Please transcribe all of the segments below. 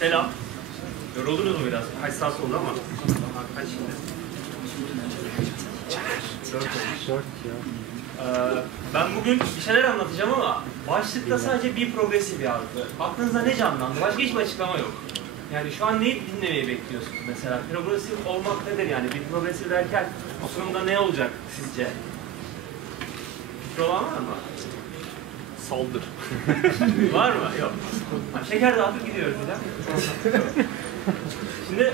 Selam. Yoruldunuz mu biraz? Kaç saat oldu ama? Kaç şimdi? 4 ya. Ben bugün bir şeyler anlatacağım ama başlıkta sadece bir progresif yazdı. Aklınızda ne canlandı? Başka hiçbir açıklama yok. Yani şu an neyi dinlemeyi bekliyorsunuz mesela? Progresif olmak nedir yani? Bir progresif derken sonunda ne olacak sizce? Fikri olan var mı? Saldır. Var mı? Yok. Şeker dağıtıp gidiyoruz bir de. Şimdi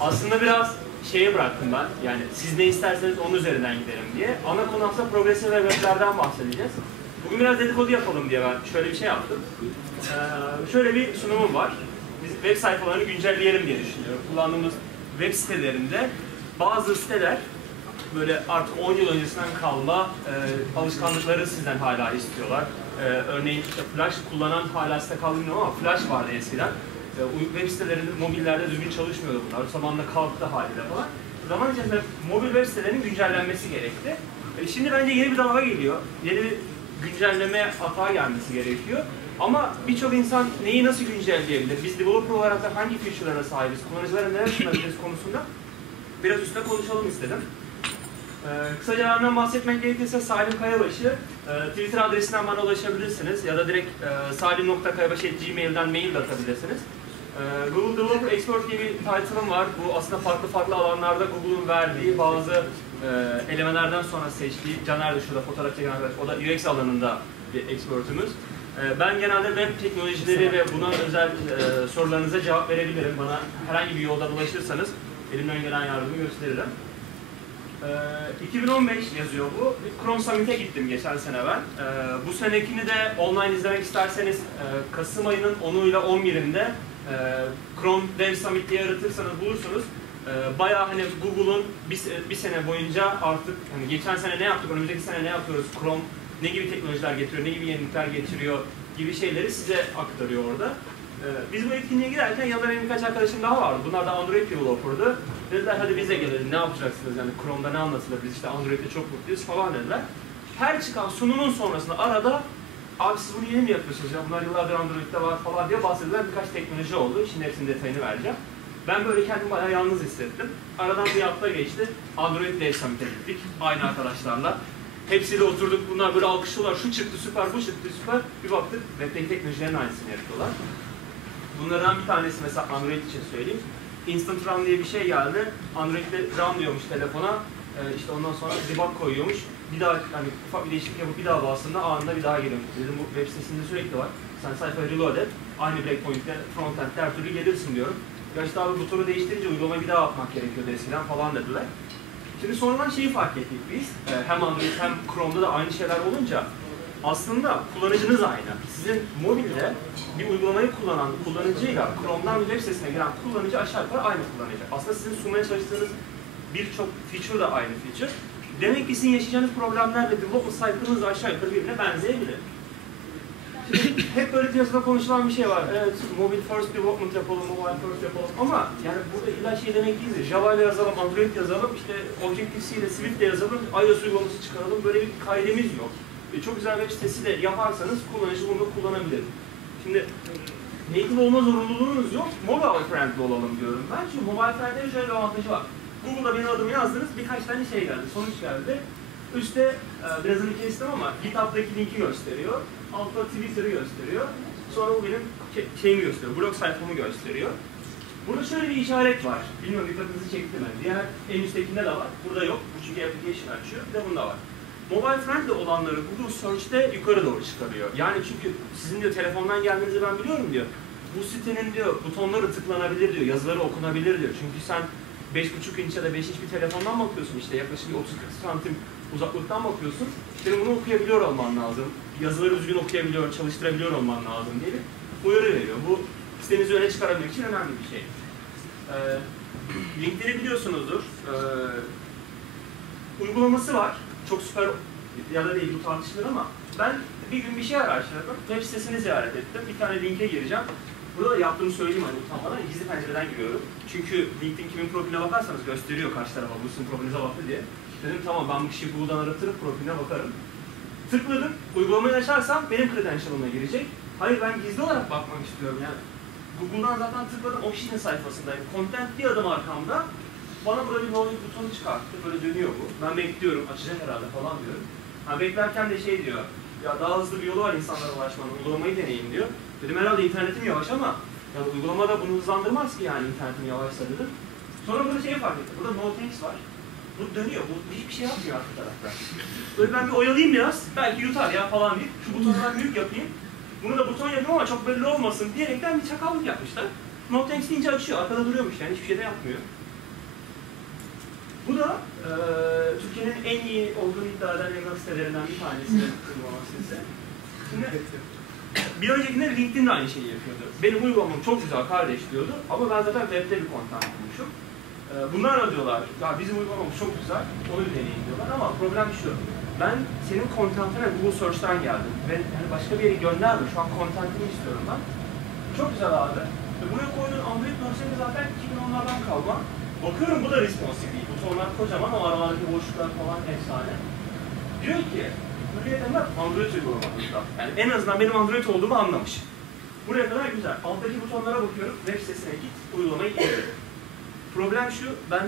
aslında biraz şeye bıraktım ben. Yani siz ne isterseniz onun üzerinden gidelim diye. Ana konu aslında progresif ve weblerden bahsedeceğiz. Bugün biraz dedikodu yapalım diye ben şöyle bir şey yaptım. Şöyle bir sunumum var. Biz web sayfalarını güncelleyelim diye düşünüyorum. Kullandığımız web sitelerinde bazı siteler böyle artık 10 yıl öncesinden kalma alışkanlıkları sizden hala istiyorlar. Örneğin işte Flash kullanan hala site kaldı bilmiyorum ama Flash vardı eskiden. Web sitelerinde, mobillerde düzgün çalışmıyordu bunlar. Zamanla kalktı haliyle falan. Zaman içerisinde mobil web sitelerinin güncellenmesi gerekti. Şimdi bence yeni bir dalga geliyor. Yeni bir güncelleme hata gelmesi gerekiyor. Ama birçok insan neyi nasıl güncelleyebilir? Biz developer olarak da hangi feature'lara sahibiz? Kullanıcılara neler sunabiliriz konusunda biraz üstüne konuşalım istedim. Kısaca benden bahsetmek gerekirse Salim Kayabaşı, Twitter adresinden bana ulaşabilirsiniz ya da direkt salim.kayabaşı@gmail'den mail de atabilirsiniz. Google Developer Expert diye bir title'ım var. Bu aslında farklı alanlarda Google'un verdiği bazı elemelerden sonra seçtiği, Caner de şurada fotoğraf çeken arkadaş, o da UX alanında bir expert'ümüz. Ben genelde web teknolojileri ve buna özel sorularınıza cevap verebilirim. Bana herhangi bir yoldan ulaşırsanız elimden gelen yardımı gösteririm. 2015 yazıyor bu. Chrome Summit'e gittim geçen sene ben. Bu senekini de online izlemek isterseniz Kasım ayının 10'u ile 11'inde Chrome Dev Summit diye aratırsanız bulursunuz. Bayağı hani Google'un bir sene boyunca artık hani geçen sene ne yaptık, önümüzdeki sene ne yapıyoruz, Chrome ne gibi teknolojiler getiriyor, ne gibi yenilikler getiriyor gibi şeyleri size aktarıyor orada. Biz bu etkinliğe giderken yanında benim birkaç arkadaşım daha vardı. Bunlar da Android developer'dı. Dediler hadi bize gelelim, ne yapacaksınız yani Chrome'da ne anlatılır, biz işte Android'de çok mutluyuz falan dediler. Her çıkan sunumun sonrasında arada abi siz bunu yeni mi yapıyorsunuz ya, bunlar yıllardır Android'de var falan diye bahsediler. Birkaç teknoloji oldu, şimdi hepsinin detayını vereceğim. Ben böyle kendimi bayağı yalnız hissettim. Aradan bir hafta geçti, Android Dev Summit'e gittik aynı arkadaşlarla. Hepsiyle oturduk, bunlar böyle alkışlıyorlar, şu çıktı süper, bu çıktı süper. Bir baktık, web'deki teknolojilerin aynısını yapıyorlar. Bunlardan bir tanesi mesela Android için söyleyeyim. Instant Run diye bir şey geldi. Android'de run diyormuş telefona. İşte ondan sonra debug koyuyormuş. Bir daha hani ufak bir değişiklik yapıp bir daha bastığında anında bir daha geliyormuş. Dedim bu web sitesinde sürekli var. Sen sayfayı reload et. Aynı breakpoint'te frontend'de her türlü gelirsin diyorum. Ya işte abi butonu değiştirince uygulamayı bir daha atmak gerekiyordu eskiden falan dediler. Şimdi sonradan şeyi fark ettik biz. Hem Android hem Chrome'da da aynı şeyler olunca aslında kullanıcınız aynı. Sizin mobilde bir uygulamayı kullanan kullanıcıyla Chrome'dan bir web sitesine giren kullanıcı aşağı yukarı aynı kullanıcı. Aslında sizin sunmaya çalıştığınız birçok feature da aynı feature. Demek ki sizin yaşayacağınız problemler ve development cycle'ınız aşağı yukarı birbirine benzeyebilir. Şimdi hep böyle piyasada konuşulan bir şey var. Evet, mobile first development yapalım, mobile first yapalım ama yani burada illa şey demek değildir. Java ile yazalım, Android yazalım, işte Objective-C ile Swift ile yazalım, iOS uygulaması çıkaralım. Böyle bir kaidemiz yok. Çok güzel web sitesi de yaparsanız kullanıcı bunu kullanabilir. Şimdi native olma zorunluluğunuz yok, mobile friendly olalım diyorum ben. Çünkü mobile friendly'nin şöyle bir avantajı var. Google'da benim adımı yazdınız, birkaç tane şey geldi, sonuç geldi. Üste birazını kestim ama GitHub'daki linki gösteriyor. Altta Twitter'ı gösteriyor. Sonra bu benim şeyimi gösteriyor, blog sayfamı gösteriyor. Burada şöyle bir işaret var. Bilmiyorum dikkatinizi çekti mi? Diğer en üsttekinde de var. Burada yok. Bu çünkü application açıyor. Bir de bunda var. Mobile friendly olanları Google Search'te yukarı doğru çıkarıyor. Yani çünkü sizin diyor telefondan gelmenizi ben biliyorum diyor. Bu sitenin diyor butonları tıklanabilir diyor, yazıları okunabilir diyor. Çünkü sen 5,5 inç ya da 5 inç bir telefondan bakıyorsun işte yaklaşık 30-40 santim uzaklıktan bakıyorsun. Senin bunu okuyabiliyor olman lazım. Yazıları düzgün okuyabiliyor, çalıştırabiliyor olman lazım diye bir uyarı veriyor. Bu sitenizi öne çıkarabilmek için önemli bir şey. Linkleri biliyorsunuzdur. Uygulaması var. Çok süper ya da değil bu tartışılır ama ben bir gün bir şey araştırdım. Web sitesini ziyaret ettim. Bir tane linke gireceğim. Burada da yaptığımı söyleyeyim hani utanmadan gizli pencereden giriyorum. Çünkü LinkedIn kimin profiline bakarsanız gösteriyor karşı tarafa bu sizin profilinize baktı diye. Dedim tamam ben bu kişiyi Google'dan aratırım profiline bakarım. Tıkladım. Uygulamayı açarsam benim credential'ıma girecek. Hayır, ben gizli olarak bakmak istiyorum. Yani Google'dan zaten tıkladım, o kişinin sayfasındayım. Content bir adım arkamda. Bana burada bir login butonu çıkarttı. Böyle dönüyor bu. Ben bekliyorum, açacak herhalde falan diyorum. Ha, beklerken de şey diyor, ya daha hızlı bir yolu var insanlara ulaşmanın, uygulamayı deneyin diyor. Dedim herhalde internetim yavaş ama ya uygulama da bunu hızlandırmaz ki yani internetim yavaşsa dedim. Sonra burada şeyi fark ettim, burada no thanks var. Bu dönüyor, bu hiçbir şey yapmıyor arka tarafta. Böyle ben bir oyalayayım biraz, belki yutar ya falan deyip şu butonu ben büyük yapayım. Bunu da buton yapayım ama çok belli olmasın diyerekten bir çakallık yapmışlar. No thanks deyince açıyor, arkada duruyormuş yani hiçbir şey de yapmıyor. Bu da Türkiye'nin en iyi olduğunu iddia eden emlak sitelerinden bir tanesi uygulama sitesi. Şimdi bir öncekinde LinkedIn de aynı şeyi yapıyordu. Benim uygulamam çok güzel kardeş diyordu ama ben zaten webde bir content bulmuşum. Bunlar da diyorlar, ya bizim uygulamamız çok güzel, onu bir deneyin diyorlar ama problem şu. Ben senin contentine Google Search'ten geldim ve yani başka bir yere gönderme, şu an contentini istiyorum ben. Çok güzel abi. Buraya koyduğun Android versiyonu zaten 2010'lardan kalma. Bakıyorum bu da responsive değil. Butonlar kocaman ama aralardaki boşluklar falan efsane. Diyor ki, Hürriyet Emlak Android uygulamasında. Yani en azından benim Android olduğumu anlamış. Buraya kadar güzel. Alttaki butonlara bakıyorum, web sitesine git, uygulamayı indir. Problem şu, ben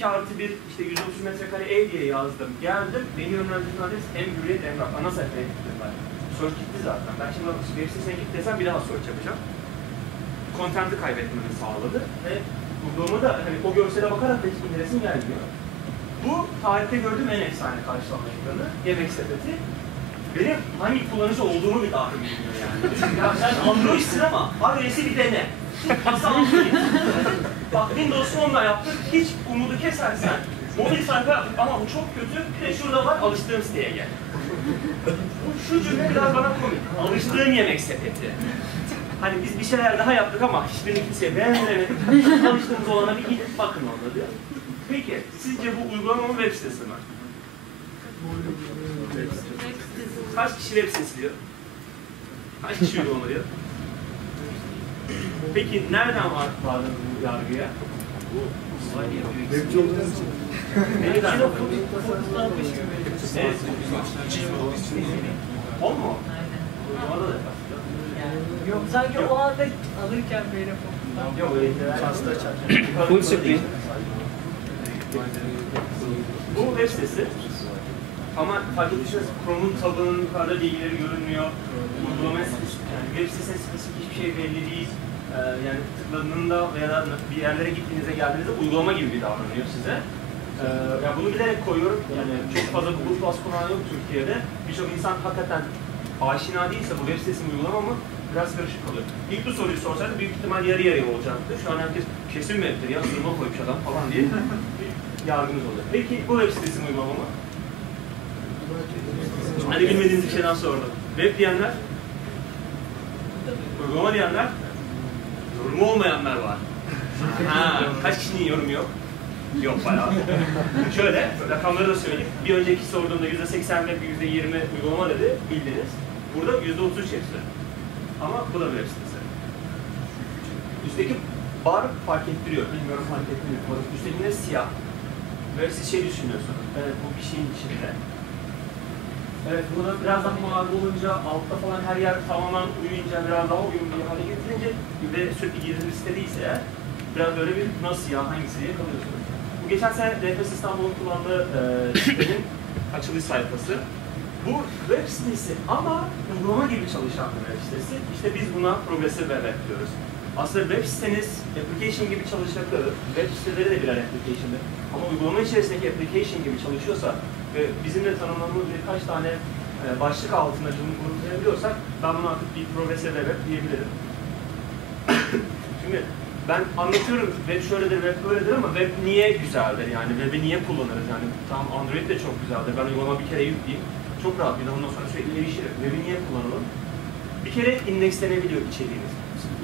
2+1 işte 130 metrekare ev diye yazdım. Geldim, beni yönlendiren adres hem Hürriyet Emlak, ana sayfaya gittim ben. Search gitti zaten. Ben şimdi web sitesine git desem bir daha search yapacağım. Content'i kaybetmemi sağladı ve uygulama da hani o görsele bakarak da hiç indiresim gelmiyor. Bu tarihte gördüğüm en efsane karşılama ekranı, yemek sepeti. Benim hangi kullanıcı olduğumu bir dahi bilmiyor yani. Ya sen Android'sin ama iOS'i bir dene. Nasıl Android? Bak Windows 10'la yaptık, hiç umudu kesersen mobil sayfa yaptık ama bu çok kötü. Bir de şurada var, alıştığım siteye gel. Şu cümle biraz bana komik. Alıştığım yemek sepeti. Hani biz bir şeyler daha yaptık ama hiçbirini kimseye beğenmedik. Alıştığımız olana bir gidip bakın orada diyor. Peki, sizce bu uygulamanın web sitesi mi? Kaç kişi web sitesi diyor? Kaç kişi uygulama diyor? Peki nereden vardınız bu yargıya? Webci olduğunuz için. Nereden? Evet. O mu? Uygulamada da Yok sanki o anda alırken böyle fotoğraf. yok öyle şeyler. Full screen. Bu web sitesi. Ama fark ettiyseniz Chrome'un tabının yukarıda bilgileri görünmüyor. Uygulama sitesi, yani web sitesine spesifik hiçbir şey belli değil. Yani tıkladığında veya da bir yerlere gittiğinizde geldiğinizde uygulama gibi bir davranıyor size. Yani bunu bilerek koyuyorum. Yani çok fazla Google Plus kullanan yok Türkiye'de. Birçok insan hakikaten aşina değilse bu web sitesinin uygulama mı biraz karışık kalıyor. İlk bu soruyu sorsaydı büyük ihtimal yarı yarıya olacaktı. Şu an herkes kesin web'tir ya, sınırma koymuş adam falan diye yargınız oluyor. Peki bu web sitesinin uygulama mı? Hani bilmediğiniz bir şeyden sordum. Web diyenler, uygulama diyenler, yorumu olmayanlar var. Ha, kaç kişinin yorumu yok? Yok bayağı. Şöyle, rakamları da söyleyeyim. Bir önceki sorduğumda %80 web, %20 uygulama dedi, bildiniz. Burada %33 hepsi. Ama bu da web sitesi. Üstteki bar fark ettiriyor, bilmiyorum fark etmiyor. Üsttekinde siyah. Böyle siz şey düşünüyorsunuz, evet bu bir şeyin içinde. Evet, burada biraz daha mavi olunca, altta falan her yer tamamen uyuyunca, biraz daha uyumlu bir hale getirince ve sürekli girdiğiniz bir site değilse eğer, biraz böyle bir nasıl ya, hangisi diye kalıyorsunuz. Bu geçen sene DFS İstanbul'un kullandığı sitenin açılış sayfası. Bu web sitesi ama uygulama gibi çalışan bir web sitesi. İşte biz buna progressive web diyoruz. Aslında web siteniz application gibi çalışacakları, web siteleri de birer application'dır. Ama uygulama içerisindeki application gibi çalışıyorsa ve bizim de tanımladığımız birkaç tane başlık altında bunu gruplayabiliyorsak ben bunu artık bir progressive web diyebilirim. Şimdi ben anlatıyorum web şöyledir, web böyledir ama web niye güzeldir yani web'i niye kullanırız yani tamam Android de çok güzeldir, ben uygulama bir kere yükleyeyim çok rahat bir de ondan sonra sürekli erişirim, web'i niye kullanalım? Bir kere indekslenebiliyor içeriğiniz.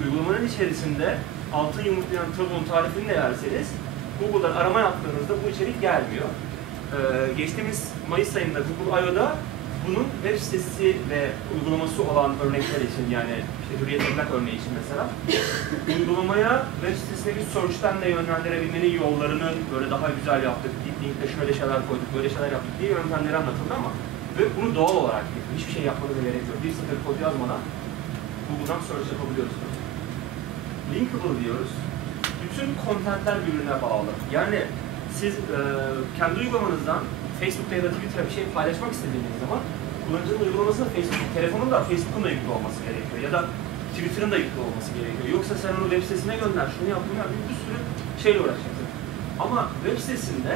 Uygulamanın içerisinde altın yumurtlayan tavuğun tarifini de verseniz Google'dan arama yaptığınızda bu içerik gelmiyor. Geçtiğimiz Mayıs ayında Google I.O.'da bunun web sitesi ve uygulaması olan örnekler için yani işte Hürriyet Emlak örneği için mesela uygulamaya web sitesindeki search'ten de yönlendirebilmenin yollarını böyle daha güzel yaptık, deep link'te şöyle şeyler koyduk, böyle şeyler yaptık diye yöntemleri anlatıldı ama ve bunu doğal olarak yapıyor. Hiçbir şey yapmanıza gerek yok. Bir sıfır kod yazmadan Google'dan search yapabiliyorsunuz. Linkable diyoruz. Bütün kontentler birbirine bağlı. Yani siz kendi uygulamanızdan Facebook'ta ya da Twitter'a bir şey paylaşmak istediğiniz zaman kullanıcının uygulamasında telefonun da Facebook'un da yüklü olması gerekiyor. Ya da Twitter'ın da yüklü olması gerekiyor. Yoksa sen onu web sitesine gönder, şunu yap, bunu yap, bir sürü şeyle uğraşacaksın. Ama web sitesinde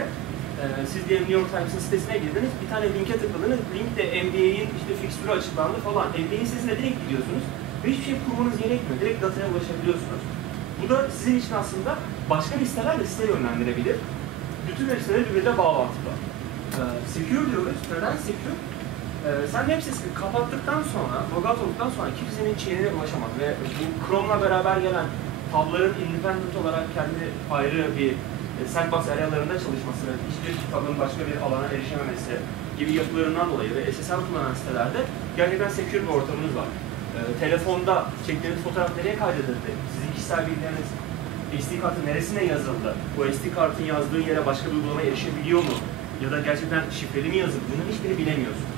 siz diyelim New York Times'ın sitesine girdiniz, bir tane linke tıkladınız, linkte NBA'in işte fikstürü açıklandı falan. NBA'in sitesine direkt gidiyorsunuz ve hiçbir şey kurmanız gerekmiyor. Direkt dataya ulaşabiliyorsunuz. Bu da sizin için aslında başka listeler de size yönlendirebilir. Bütün web siteleri birbirine bağlantılı. Secure diyoruz. Neden secure? Sen web sitesini kapattıktan sonra, logout olduktan sonra kimsenin çiğnine ulaşamaz ve bu Chrome'la beraber gelen tabların independent olarak kendi ayrı bir sandbox arealarında çalışması, hiçbir tabın başka bir alana erişememesi gibi yapılarından dolayı ve SSL kullanan sitelerde gerçekten secure bir ortamınız var. Telefonda çektiğiniz fotoğraf nereye kaydedildi? Sizin kişisel bilgileriniz SD kartı neresine yazıldı? Bu SD kartın yazdığı yere başka bir uygulamaya erişebiliyor mu? Ya da gerçekten şifreli mi yazıldı? Bunun hiçbirini bilemiyorsunuz.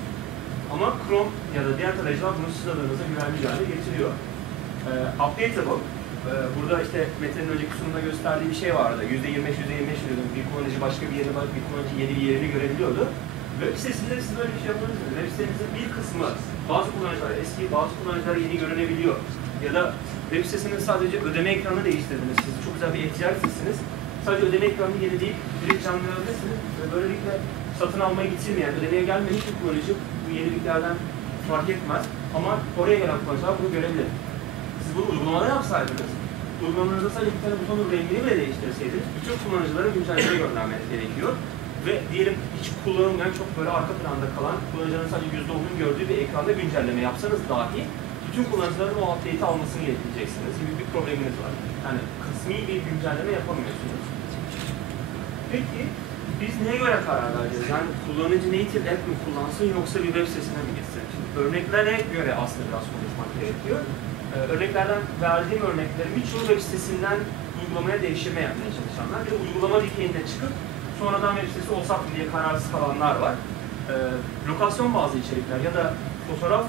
Ama Chrome ya da diğer tarayıcılar bunu sizin adınıza güvenli bir hale getiriyor. Updatable. Burada işte Mete'nin önceki sunumda gösterdiği bir şey vardı. %25 diyordum. Bir kullanıcı başka bir yere bak, bir kullanıcı yeni bir yerini görebiliyordu. Web sitesinde siz böyle bir şey yapabilirsiniz. Web sitenizin bir kısmı bazı kullanıcılar eski, bazı kullanıcılar yeni görünebiliyor. Ya da web sitesinin sadece ödeme ekranını değiştirdiniz. Siz çok güzel bir e-ticaret sitesiniz. Sadece ödeme ekranını yenileyip direkt canlandırabilirsiniz. Ve böylelikle satın almayı bitirmeyen, ödemeye gelmeyen hiçbir kullanıcı bu yeniliklerden fark etmez. Ama oraya gelen kullanıcılar bunu görebilir. Siz bunu uygulamada yapsaydınız, uygulamanızda sadece bir tane butonun rengini bile değiştirseydiniz, bütün kullanıcılara güncelleme göndermeniz gerekiyor. Ve diyelim hiç kullanılmayan, çok böyle arka planda kalan, kullanıcının sadece %10'un gördüğü bir ekranda güncelleme yapsanız dahi, bütün kullanıcıların o update'i almasını getireceksiniz gibi bir probleminiz var. Yani kısmi bir güncelleme yapamıyorsunuz. Peki, biz neye göre karar vereceğiz? Yani kullanıcı native app mi kullansın yoksa bir web sitesine mi gitsin? Şimdi örneklere göre aslında biraz konuşmak gerekiyor. Örneklerden verdiğim örneklerin birçoğu web sitesinden uygulamaya değiştirme yapmaya çalışanlar. Bir de uygulama dikeyinde çıkıp sonradan web sitesi olsak mı diye kararsız kalanlar var. Lokasyon bazı içerikler ya da fotoğraf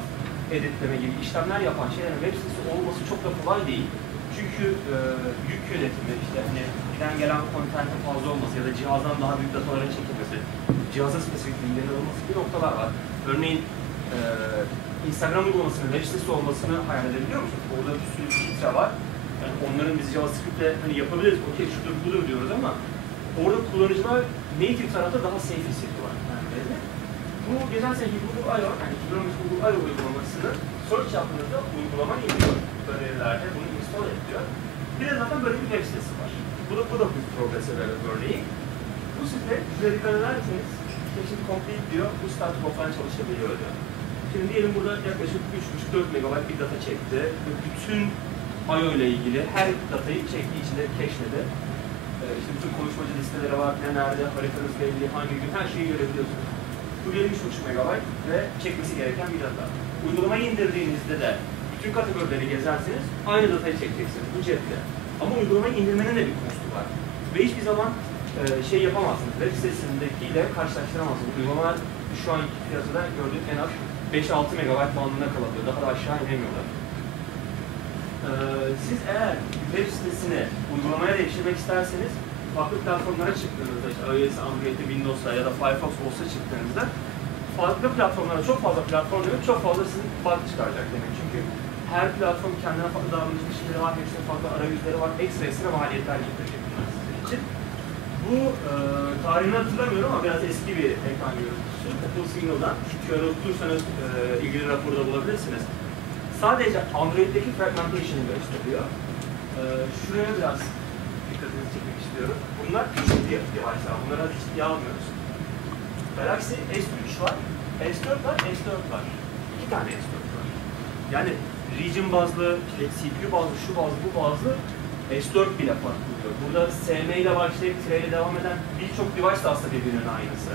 editleme gibi işlemler yapan şeylerin web sitesi olması çok da kolay değil. Çünkü yük yönetimi, işte hani giden gelen kontentin fazla olması ya da cihazdan daha büyük dataların çekilmesi, cihaza spesifik bilgilerin alınması gibi noktalar var. Örneğin Instagram uygulamasının web sitesi olmasını hayal edebiliyor musunuz? Orada bir sürü filtre var. Yani onların biz JavaScript'le hani yapabiliriz, okey şudur budur diyoruz ama orada kullanıcılar native tarafta daha safe hissediyorlar. Yani bu geçen seneki Google.io, yani 2013 Google.io uygulamasını search yaptığınızda uygulama indiriyor. Önerilerde bunu install ediyor. Bir de zaten böyle bir web sitesi var. Bu da bir progressive web örneği. Bu site size dikkat ederseniz Station Complete diyor, bu static offline çalışabiliyor diyor. Şimdi diyelim burada yaklaşık 3,5-4 MB bir data çekti. Bütün I.O. ile ilgili her datayı çektiği içinde cache'ledi. İşte bütün konuşmacı listeleri var, ne nerede, haritanız belli, hangi gün, her şeyi görebiliyorsunuz. Bu 7,5 MB ve çekmesi gereken bir data. Uygulamayı indirdiğinizde de bütün kategorileri gezerseniz aynı datayı çekeceksiniz, bu cepte. Ama uygulamayı indirmenin de bir kostu var. Ve hiçbir zaman şey yapamazsınız, web sitesindekiyle karşılaştıramazsınız. Uygulamalar şu anki piyasada gördüğüm en az 5-6 MB bandında kalabiliyor, daha da aşağı inemiyorlar. Siz eğer web sitesini uygulamaya değiştirmek isterseniz, farklı platformlara çıktığınızda, işte iOS, Android'de, Windows'ta ya da Firefox olsa çıktığınızda, farklı platformlara, çok fazla platform demek, çok fazla sizin fark çıkaracak demek. Çünkü her platform kendine farklı davranış biçimleri var, hepsinin farklı arayüzleri var, ekstra maliyetler getirecek bunlar sizin için. Bu tarihini hatırlamıyorum ama biraz eski bir ekran görüntüsü. Apple Signal'dan, şöyle oturursanız ilgili raporda bulabilirsiniz. Sadece Android'deki fragmentation'ı gösteriyor. Şuraya biraz dikkatinizi çekmek istiyorum. Bunlar küçük device'lar, bunları hiç ciddiye almıyoruz. Galaxy S3 var, S4 var, S4 var. 2 tane S4 var. Yani region bazlı, işte CPU bazlı, şu bazlı, bu bazlı S4 bile farklı oluyor. Burada SM ile başlayıp Tire ile devam eden birçok device de aslında birbirinin aynısı.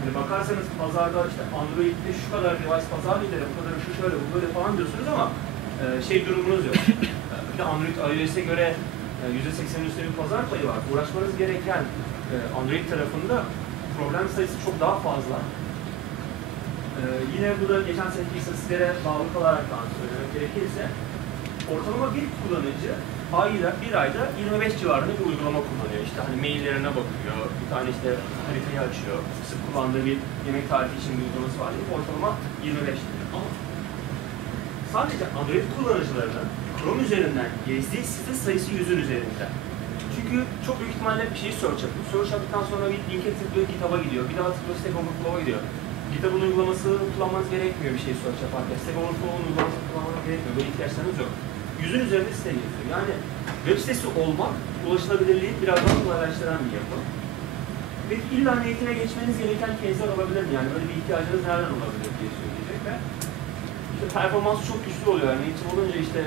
Hani bakarsanız pazarda işte Android'de şu kadar device pazar lideri, bu kadar şu şöyle, bu böyle falan diyorsunuz ama şey durumunuz yok. Bir de Android iOS'e göre %80'in üstünde bir pazar payı var. Uğraşmanız gereken Android tarafında problem sayısı çok daha fazla. Yine bu da geçen seneki istatistiklere bağlı kalarak söylemek gerekirse ortalama bir kullanıcı bir ayda 25 civarında bir uygulama kullanıyor. İşte hani maillerine bakıyor, bir tane işte haritayı açıyor, sık kullandığı bir yemek tarifi için bir uygulaması var diye ortalama 25 diyor. Ama sadece Android kullanıcılarının Chrome üzerinden gezdiği site sayısı 100'ün üzerinde. Çünkü çok büyük ihtimalle bir şeyi search yapıyor. Search yaptıktan sonra bir linke tıklıyor, GitHub'a gidiyor. Bir daha tıklıyor, Stack Overflow'a gidiyor. GitHub'ın uygulaması kullanmanız gerekmiyor bir şeyi search yaparken. Stack Overflow'un uygulamasını kullanmanız gerekmiyor. Böyle ihtiyaçlarınız yok. 100'ün üzerinde site geziyor. Yani web sitesi olmak, ulaşılabilirliği biraz daha kolaylaştıran bir yapı. Ve illa nate'e geçmeniz gereken case'ler olabilir mi? Yani böyle bir ihtiyacınız nereden olabilir diye söyleyecekler. İşte performansı çok güçlü oluyor. Yani native olunca işte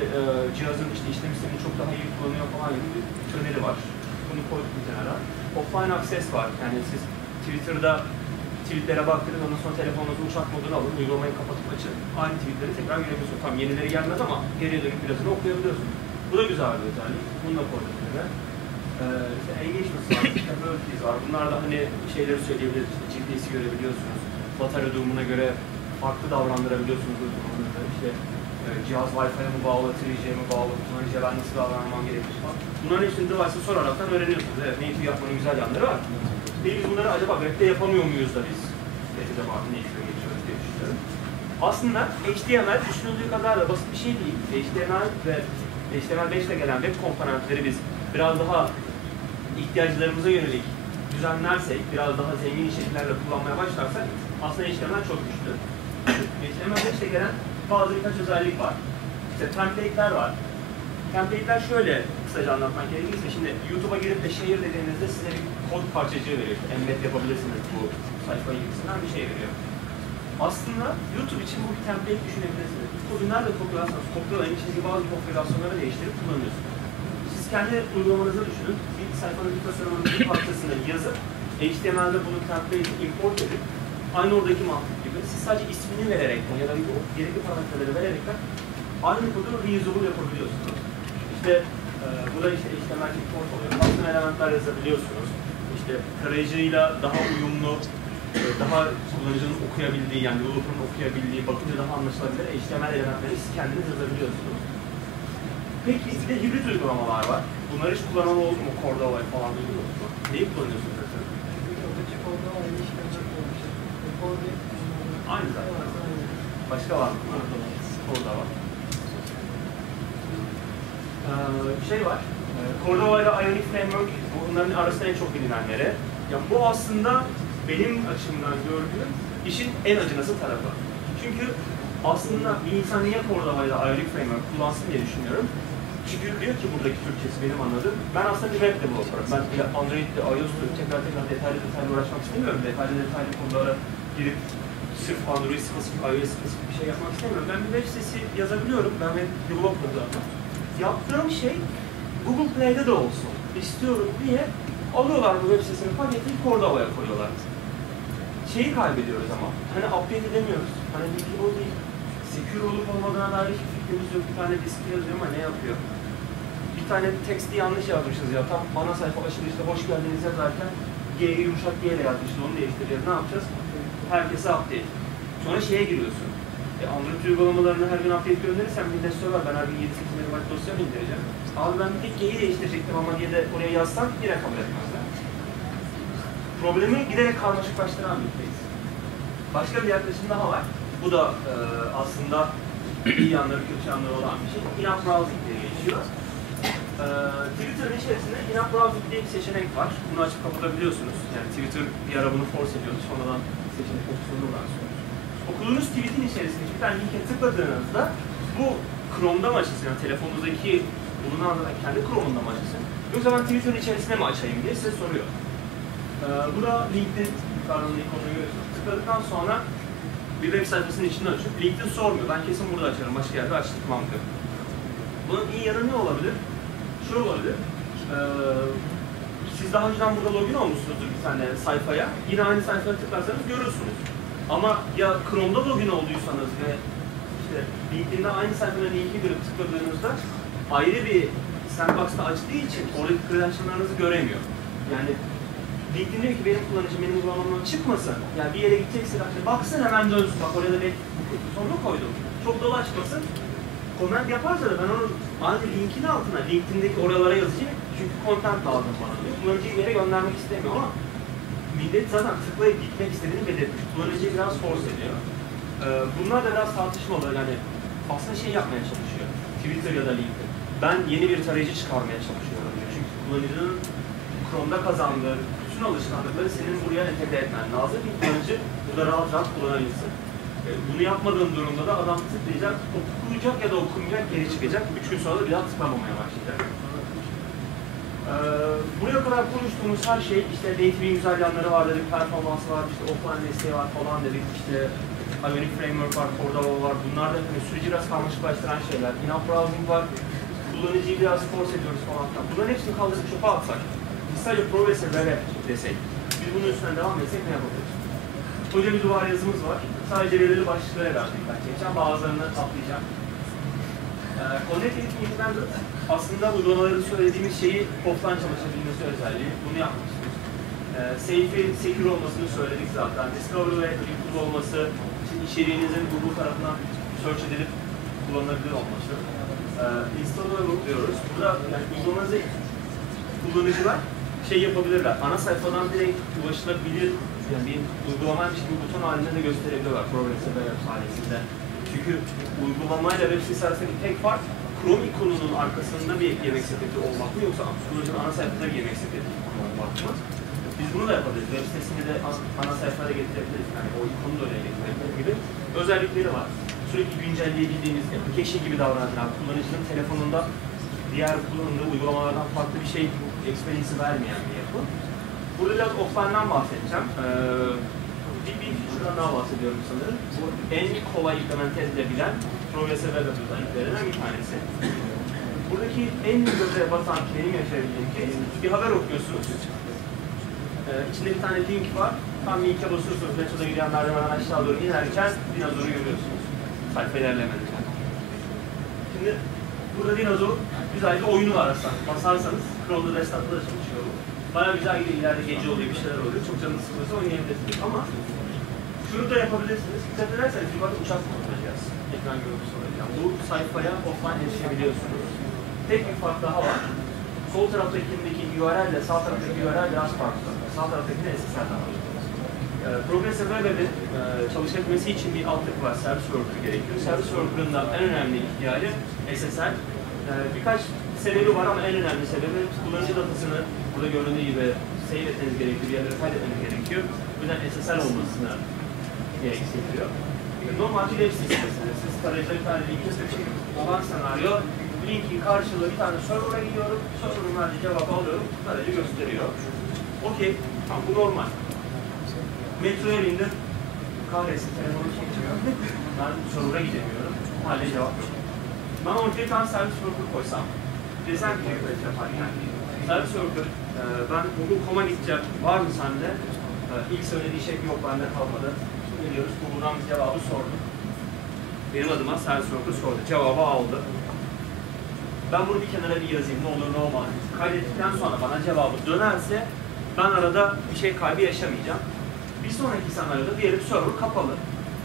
cihazın işte işlem sistemini çok daha iyi kullanıyor falan gibi bir öneri var. Bunu koyduk bir kenara. Offline access var. Yani siz Twitter'da tweetlere baktınız, ondan sonra telefonunuzu uçak moduna alın, uygulamayı kapatıp açın. Aynı tweetleri tekrar görebiliyorsunuz. Tam yenileri gelmez ama geriye dönüp birazını okuyabiliyorsunuz. Bu da güzel bir özellik. Bunu da koyduk kenara. İşte engagement var, capabilities var. Bunlar da hani şeyleri söyleyebiliriz. İşte GPS'i görebiliyorsunuz. Batarya durumuna göre farklı davrandırabiliyorsunuz uygulamanızda. İşte cihaz Wi-Fi'ye mi bağlı, 3G'ye mi bağlı, kullanıcıya ben nasıl davranmam gerekir falan. Bunların hepsini device'a soraraktan öğreniyorsunuz. Evet, native yapmanın güzel yanları var. Ve biz bunları acaba web'de yapamıyor muyuz da biz acaba native'e geçiyoruz diye düşünüyorum. Aslında HTML düşünüldüğü kadar da basit bir şey değil. HTML ve HTML5 ile gelen web komponentleri biz biraz daha ihtiyaçlarımıza yönelik düzenlersek, biraz daha zengin şekillerle kullanmaya başlarsak aslında HTML çok güçlü. HTML5 ile gelen birkaç özellik var. İşte template'ler var. Template'ler şöyle kısaca anlatmak gerekirse, şimdi YouTube'a girip de share dediğinizde size bir kod parçacığı veriyor. İşte embed yapabilirsiniz bu sayfa gibisinden bir şey veriyor. Aslında YouTube için bu bir template düşünebilirsiniz. Bu kodu nerede kopyalarsanız kopyalayın, içindeki bazı konfigürasyonları değiştirip kullanıyorsunuz. Siz kendi uygulamanızı düşünün. Bir sayfanın bir tasarımının bir parçasını yazıp HTML'de bunu template'i import edip aynı oradaki mantık gibi siz sadece ismini vererekten ya da gerekli parametreleri vererekten aynı kodu reusable yapabiliyorsunuz. İşte bu da işte HTML import oluyor. Custom elementler yazabiliyorsunuz. İşte tarayıcıyla daha uyumlu, daha kullanıcının okuyabildiği, yani developer'ın okuyabildiği, bakınca daha anlaşılabilir HTML elementleri siz kendiniz yazabiliyorsunuz. Peki bir de hibrit uygulamalar var. Bunları hiç kullanan oldu mu? Cordova falan duydunuz mu? Neyi kullanıyorsunuz mesela? Aynı zaten. Başka var mı? Cordova. Şey var. Cordova ile Ionic Framework bunların arasında en çok bilinenleri. Ya bu aslında benim açımdan gördüğüm işin en acınası tarafı. Çünkü aslında bir insan niye Cordova ile Ionic Framework kullansın diye düşünüyorum. Çünkü diyor ki buradaki Türkçesi benim anladığım. Ben aslında bir web developer'ım. Ben Android'de, iOS'da tekrar detaylı uğraşmak istemiyorum. Detaylı konulara girip sırf Android spesifik, iOS spesifik bir şey yapmak istemiyorum. Ben bir web sitesi yazabiliyorum. Ben web developer'ım zaten. Yaptığım şey Google Play'de de olsun istiyorum diye alıyorlar bu web sitesinin paketini Cordova'ya koyuyorlar. Şeyi kaybediyoruz ama. Hani update edemiyoruz. Hani bilgi o değil. Secure olup olmadığına dair hiçbir fikrimiz yok. Bir tane disk yazıyor ama ne yapıyor? Bir tane teksti yanlış yazmışız ya. Tam ana sayfa açılışta hoş geldiniz yazarken G'yi yumuşak G ile yazmışız. Onu değiştireceğiz. Ne yapacağız? Herkese update. Sonra şeye giriyorsun. Android uygulamalarını her gün update gönderirsen millet söyler. Ben her gün 7-8 MB dosya mı indireceğim? Abi ben bir tek G'yi değiştirecektim ama diye de oraya yazsam yine kabul etmezler. Problemi giderek karmaşıklaştıran bir case. Başka bir yaklaşım daha var. Bu da aslında iyi yanları, kötü yanları olan bir şey. In-app browsing diye geçiyor. Twitter'ın içerisinde in-app browsing diye bir seçenek var. Bunu açıp kapatabiliyorsunuz. Yani Twitter bir ara bunu force ediyordu. Sonradan seçenek opsiyonunu bırakıyorsunuz. Okuduğunuz tweet'in içerisinde bir tane linke tıkladığınızda bu Chrome'da mı açılsın? Yani telefonunuzdaki bulunan kendi Chrome'unda mı açılsın? Yoksa ben Twitter'ın içerisine mi açayım diye size soruyor. Bu da LinkedIn, yukarıdan ikonunu görüyorsunuz. Tıkladıktan sonra bir web sayfasının içinden açıyor. LinkedIn sormuyor. Ben kesin burada açarım. Başka yerde açtırmam diyor. Bunun iyi yanı ne olabilir? Şu olabilir. Siz daha önceden burada login olmuşsunuzdur bir tane sayfaya. Yine aynı sayfaya tıklarsanız görürsünüz. Ama ya Chrome'da login olduysanız ve işte LinkedIn'de aynı sayfada linki girip tıkladığınızda ayrı bir sandbox'ta açtığı için oradaki credential'larınızı göremiyor. Yani LinkedIn diyor ki benim kullanıcım benim uygulamamdan çıkmasın. Yani bir yere gideceksin, işte baksın hemen dönsün. Bak oraya da sonunu koydum. Çok dolaşmasın. Comment yaparsa da ben onun aynı linkin altına, LinkedIn'deki oralara yazacağım. Çünkü content lazım bana diyor. Kullanıcıyı bir yere göndermek istemiyor ama millet zaten tıklayıp gitmek istediğini belirtmiş. Kullanıcıyı biraz force ediyor. Bunlar da biraz tartışmalı. Yani aslında şey yapmaya çalışıyor. Twitter ya da LinkedIn. Ben yeni bir tarayıcı çıkarmaya çalışıyorum diyor. Çünkü kullanıcının Chrome'da kazandığı bütün alışkanlıkları senin buraya entegre etmen lazım ki kullanıcı burada rahat rahat kullanabilsin. Bunu yapmadığın durumda da adam tıklayacak, okuyacak ya da okumayacak, geri çıkacak. 3 gün sonra da bir daha tıklamamaya başlayacak. Buraya kadar konuştuğumuz her şey, işte native'in güzel yanları var dedik, performansı var, işte offline desteği var falan dedik, işte Ionic Framework var, Cordova var, bunlar da hani süreci biraz karmaşıklaştıran şeyler. In-app browsing var, kullanıcıyı biraz force ediyoruz falan filan. Bunların hepsini kaldırıp çöpe atsak, biz sadece Progressive Web'e desek, biz bunun üstüne devam etsek ne yapabiliriz? Koca bir duvar yazımız var. Sadece belirli başlıklara biraz dikkat çekeceğim. Bazılarını atlayacağım. Connected Independent aslında uygulamaların söylediğimiz şeyi offline çalışabilmesi özelliği. Bunu yapmak istiyoruz. Safe'in secure olmasını söyledik zaten. Discovery ve improved olması, içeriğinizin Google tarafından search edilip kullanılabilir olması. Installable diyoruz. Burada yani uygulamanızı kullanıcılar şey yapabilirler. Ana sayfadan direkt ulaşılabilir, yani bir uygulamaymış gibi buton halinde de gösterebiliyorlar Progressive Web sayesinde. Çünkü uygulamayla web sitesi arasındaki tek fark Chrome ikonunun arkasında bir yemek sepeti olmak mı yoksa kullanıcının ana sayfada bir yemek sepeti olmak mı? Biz bunu da yapabiliriz. Web sitesini de ana sayfaya getirebiliriz. Yani o ikonu da oraya getirebiliriz gibi özellikleri var. Sürekli güncelleyebildiğimiz application gibi davrananlar, kullanıcının telefonunda diğer kullandığı uygulamalardan farklı bir şey experience'ı vermeyen bir yapı. Burada biraz offline'dan bahsedeceğim. Bir feature'dan daha bahsediyorum sanırım. Bu en kolay implemente edilebilen Progressive Web özelliklerinden bir tanesi. Buradaki en göze batan benim yaşayabildiğim şey, bir haber okuyorsunuz. İçinde bir tane link var. Tam linke basıyorsunuz, metroda gidiyen merdivenden aşağı doğru inerken dinozoru görüyorsunuz. Sayfa ilerlemeden. Şimdi burada dinozor güzel bir oyunu var aslında. Basarsanız Chrome'da desktop'ta da çalışıyor bu. Bayağı güzel gidiyor, ileride gece oluyor, bir şeyler oluyor. Çok canınız sıkılırsa oynayabilirsiniz ama şunu da yapabilirsiniz. Dikkat ederseniz yukarıda uçak kullanacağız. Ekran görüntüsü alacağım. Bu sayfaya offline erişebiliyorsunuz. Tek bir fark daha var. Sol taraftakindeki URL ile sağ taraftaki URL biraz farklı. Sağ taraftakinde SSL'den var. Progressive Web'in çalışabilmesi için bir altyapı var. Service Worker gerekiyor. Service Worker'ın da en önemli ihtiyacı SSL. Birkaç sebebi var ama en önemli sebebi kullanıcı datasını burada göründüğü gibi save etmeniz gerekiyor, bir yerlere kaydetmeniz gerekiyor. Bu yüzden SSL olmasını gerektiriyor. Normalde web sitesinde siz tarayıcıda bir tane linki seçin. Olan senaryo, linkin karşılığı bir tane server'a gidiyorum, server'ın verdiği cevabı alıyorum, tarayıcı gösteriyor. Okey, tamam bu normal. Metroya bindim, kahretsin telefonu çekmiyor. Ben server'a gidemiyorum, hala cevap yok. Ben ortaya bir tane service worker koysam, desem ki yaparken, service worker, ben Google.com'a gideceğim, var mı sende? İlk söylediği şey yok, bende kalmadı. Geliyoruz, Google'dan bir cevabı sordu. Benim adıma service worker sordu, cevabı aldı. Ben bunu bir kenara bir yazayım, ne olur ne olmaz. Kaydettikten sonra bana cevabı dönerse, ben arada bir şey kaybı yaşamayacağım. Bir sonraki senaryoda diyelim server kapalı.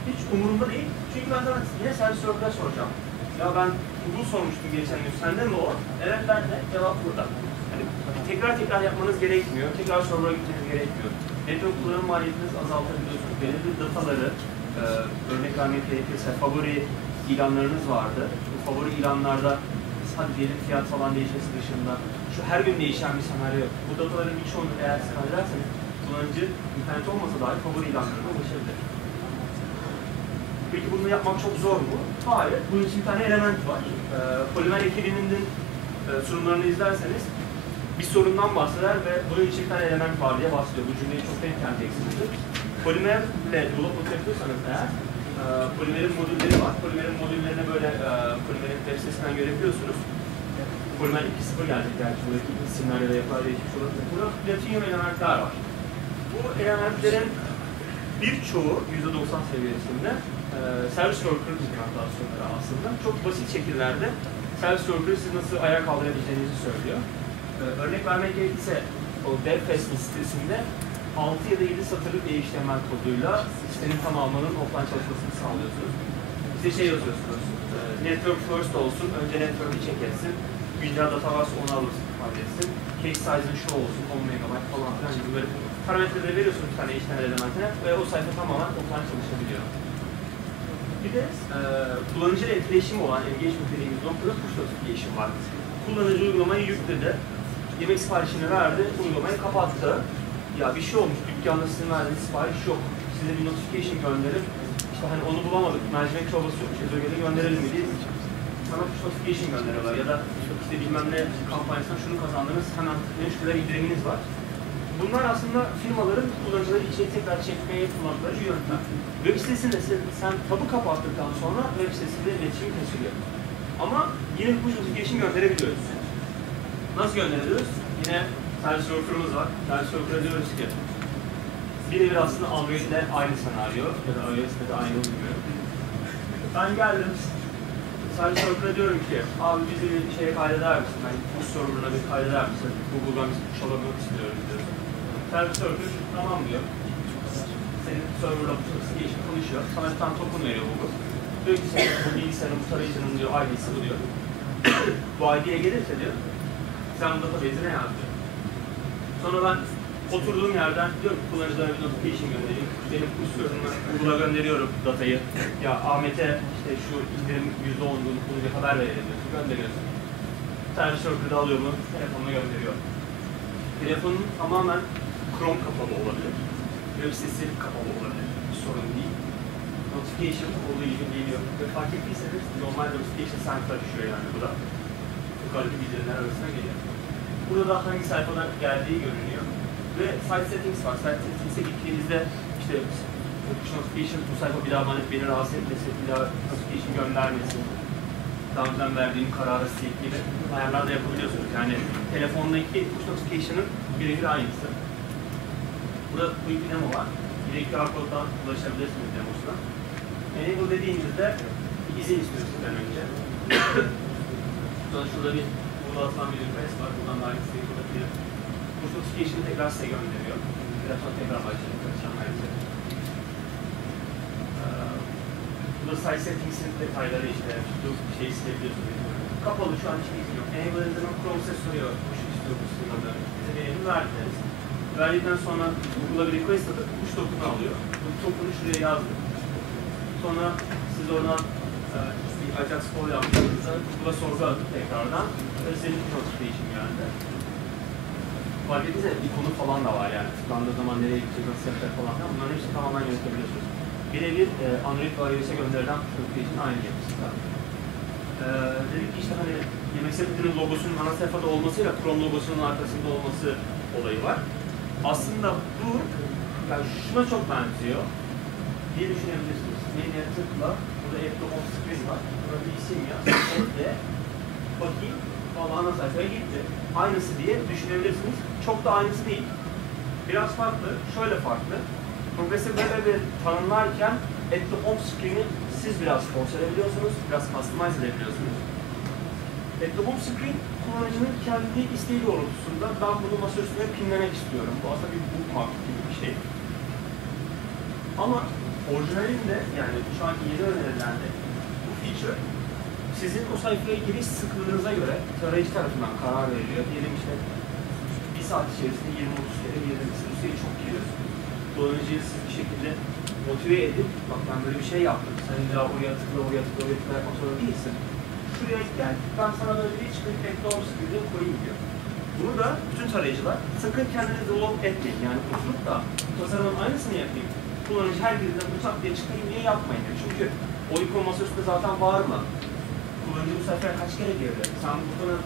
Hiç umurumda değil, çünkü ben sana yine service worker'a soracağım. Ya ben Google sormuştum geçen gün, sende mi o? Evet bende, cevap burada. Yani tekrar yapmanız gerekmiyor, tekrar server'a gitmeniz gerekmiyor. Network kullanım maliyetinizi azaltabiliyorsunuz. Belirli dataları, örnek vermek gerekirse favori ilanlarınız vardı. Bu favori ilanlarda hadi diyelim fiyat falan değişmesi dışında şu her gün değişen bir senaryo. Bu dataların birçoğunu eğer siz kaydederseniz kullanıcı internet olmasa dahi favori ilanlarına ulaşabilir. Peki bunu yapmak çok zor mu? Hayır. Bunun için bir tane element var. Polymer ekibinin sunumlarını izlerseniz bir sorundan bahseder ve bunun için bir tane element var diye bahsediyor. Bu cümleyi çok denk geleceksinizdir. Polymerle development yapıyorsanız eğer, Polymer'in modülleri var. Polymer'in modüllerine böyle Polymer'in web sitesinden görebiliyorsunuz. Polymer 2.0 gelecek yani şuradaki isimlerle de yapılar değişmiş olabilir. Burada Platinum elementler var. Bu elementlerin birçoğu %90 seviyesinde service worker implementasyonları aslında çok basit şekillerde service worker'ı siz nasıl ayağa kaldırabileceğinizi söylüyor. Örnek vermek gerekirse o DevFest'in sitesinde 6 ya da 7 satırlık HTML koduyla sitenin tamamının offline çalışmasını sağlıyorsunuz. İşte şey yazıyorsunuz, network first olsun, önce network'ı check etsin, güncel data varsa onu alırsın, ifade etsin, case size'ın şu olsun, 10 MB falan filan gibi böyle parametreleri veriyorsunuz bir tane HTML elementine ve o sayfa tamamen offline çalışabiliyor. Bir de kullanıcıyla etkileşimi olan engagement dediğimiz noktada push notification var. Kullanıcı uygulamayı yükledi, yemek siparişini verdi, uygulamayı kapattı. Ya bir şey olmuş, dükkanda sizin verdiğiniz sipariş yok. Size bir notification gönderip, işte hani onu bulamadık, mercimek çorbası yok, şezlongeli gönderelim mi diye sana push notification gönderiyorlar. Ya da işte bilmem ne kampanyasından şunu kazandınız, hemen müşteriler indiriminiz var. Bunlar aslında firmaların kullanıcıları içeri tekrar çekmeye kullandıkları bir yöntem. Web sitesinde sen tabı kapattıktan sonra web sitesinde iletişim kesiliyor. Ama yine push notification gönderebiliyoruz. Nasıl gönderebiliyoruz? Yine service worker'ımız var. Service worker'a diyoruz ki birebir aslında Android'le aynı senaryo ya da iOS'te de aynı bilmiyorum. Ben geldim. Service worker'a diyorum ki abi bizi bir şeye kaydeder misin? Ben push server'ına bir kaydeder misin? Google'dan biz push alabilmek istiyoruz diyoruz. Service worker tamam diyor. Senin server'la push notification konuşuyor. Sana bir tane token veriyor Google. Diyor ki senin bu bilgisayarın, bu tarayıcının diyor ID'si bu diyor. Bu ID'ye gelirse diyor sen bu database'ine yaz diyor. Sonra ben oturduğum yerden diyorum ki kullanıcılara bir notification göndereyim. Benim push server'ına Google'a gönderiyorum datayı. Ya Ahmet'e işte şu indirim %10'unu bunu bir haber verelim diyorsun. Gönderiyorsun. Service worker'da alıyor bunu, telefonuna gönderiyor. Telefonun tamamen Chrome kapalı olabilir. Web sitesi kapalı olabilir. Bir sorun değil. Notification olduğu gibi geliyor. Ve fark ettiyseniz normal notification sayfalar düşüyor yani bu da. Yukarıdaki bildirimler arasına geliyor. Burada da hangi sayfadan geldiği görünüyor. Ve site settings var. Site settings'e gittiğinizde işte push notification bu sayfa bir daha beni rahatsız etmesin, bir daha notification göndermesin. Daha önceden verdiğim kararı sil gibi ayarlar da yapabiliyorsunuz. Yani telefondaki push notification'ın birebir aynısı. Burada büyük bir demo var. Bir QR koddan ulaşabilirsiniz demosuna. Enable dediğinizde izin istiyor sizden önce. Sonra şurada bir Google'a atılan bir request var. Buradan da aynısı yapılabilir. Push notification'ı tekrar size gönderiyor. Biraz sonra tekrar başlayacak çalışanlar için. Burada site settings'in detayları işte şu şeyi silebiliyorsunuz. Kapalı şu an hiçbir izin yok. Enable'ın zaman Chrome size soruyor. Push istiyor bu sırada. Bize verelim verdiniz. Verdikten sonra Google'a bir request atıp push token'ı alıyor. Bu token'ı şuraya yazdık. Sonra siz oradan bir Ajax call yaptığınızda Google'a sorgu atıp tekrardan senin push notification geldi. Fark ettiyse ikonu falan da var yani. Tıklandığı zaman nereye gidecek, nasıl yapacak falan. Bunların hepsini tamamen yönetebiliyorsunuz. Birebir Android ve iOS'e gönderilen push notification aynı yapısında. Dedik ki işte hani yemek sepetinin logosunun ana sayfada olmasıyla Chrome logosunun arkasında olması olayı var. Aslında bu yani şuna çok benziyor diye düşünebilirsiniz. Menüye tıkla, burada Add to Home Screen var. Burada bir isim yaz, ekle, bakayım, valla ana sayfaya gitti. Aynısı diye düşünebilirsiniz. Çok da aynısı değil. Biraz farklı, şöyle farklı. Progressive Web'e tanımlarken Add to Home Screen'i siz biraz force edebiliyorsunuz, biraz customize edebiliyorsunuz. Add to Home Screen kullanıcının kendi isteği doğrultusunda ben bunu masa üstüne pinlemek istiyorum. Bu aslında bir bookmark gibi bir şey. Ama orijinalinde yani şu anki yeni önerilerde bu feature sizin o sayfaya giriş sıklığınıza göre tarayıcı tarafından karar veriliyor. Diyelim işte bir saat içerisinde 20-30 kere girdiniz. Bu sayıyı çok giriyorsunuz. Kullanıcıyı siz bir şekilde motive edip bak ben böyle bir şey yaptım. Sen illa oraya tıkla, oraya tıkla, oraya tıkla yapmak zorunda değilsin. Şuraya gel, ben sana böyle bir çıkıp ekle gibi koyayım diyor. Bunu da bütün tarayıcılar sakın kendinizi log etmeyin. Yani oturup da tasarımın aynısını yapayım. Kullanıcı her birinden bu tak diye çıkayım diye yapmayın diyor. Çünkü o ikon masa üstünde zaten var mı? Kullanıcı bu sefer kaç kere girdi? Sen butonun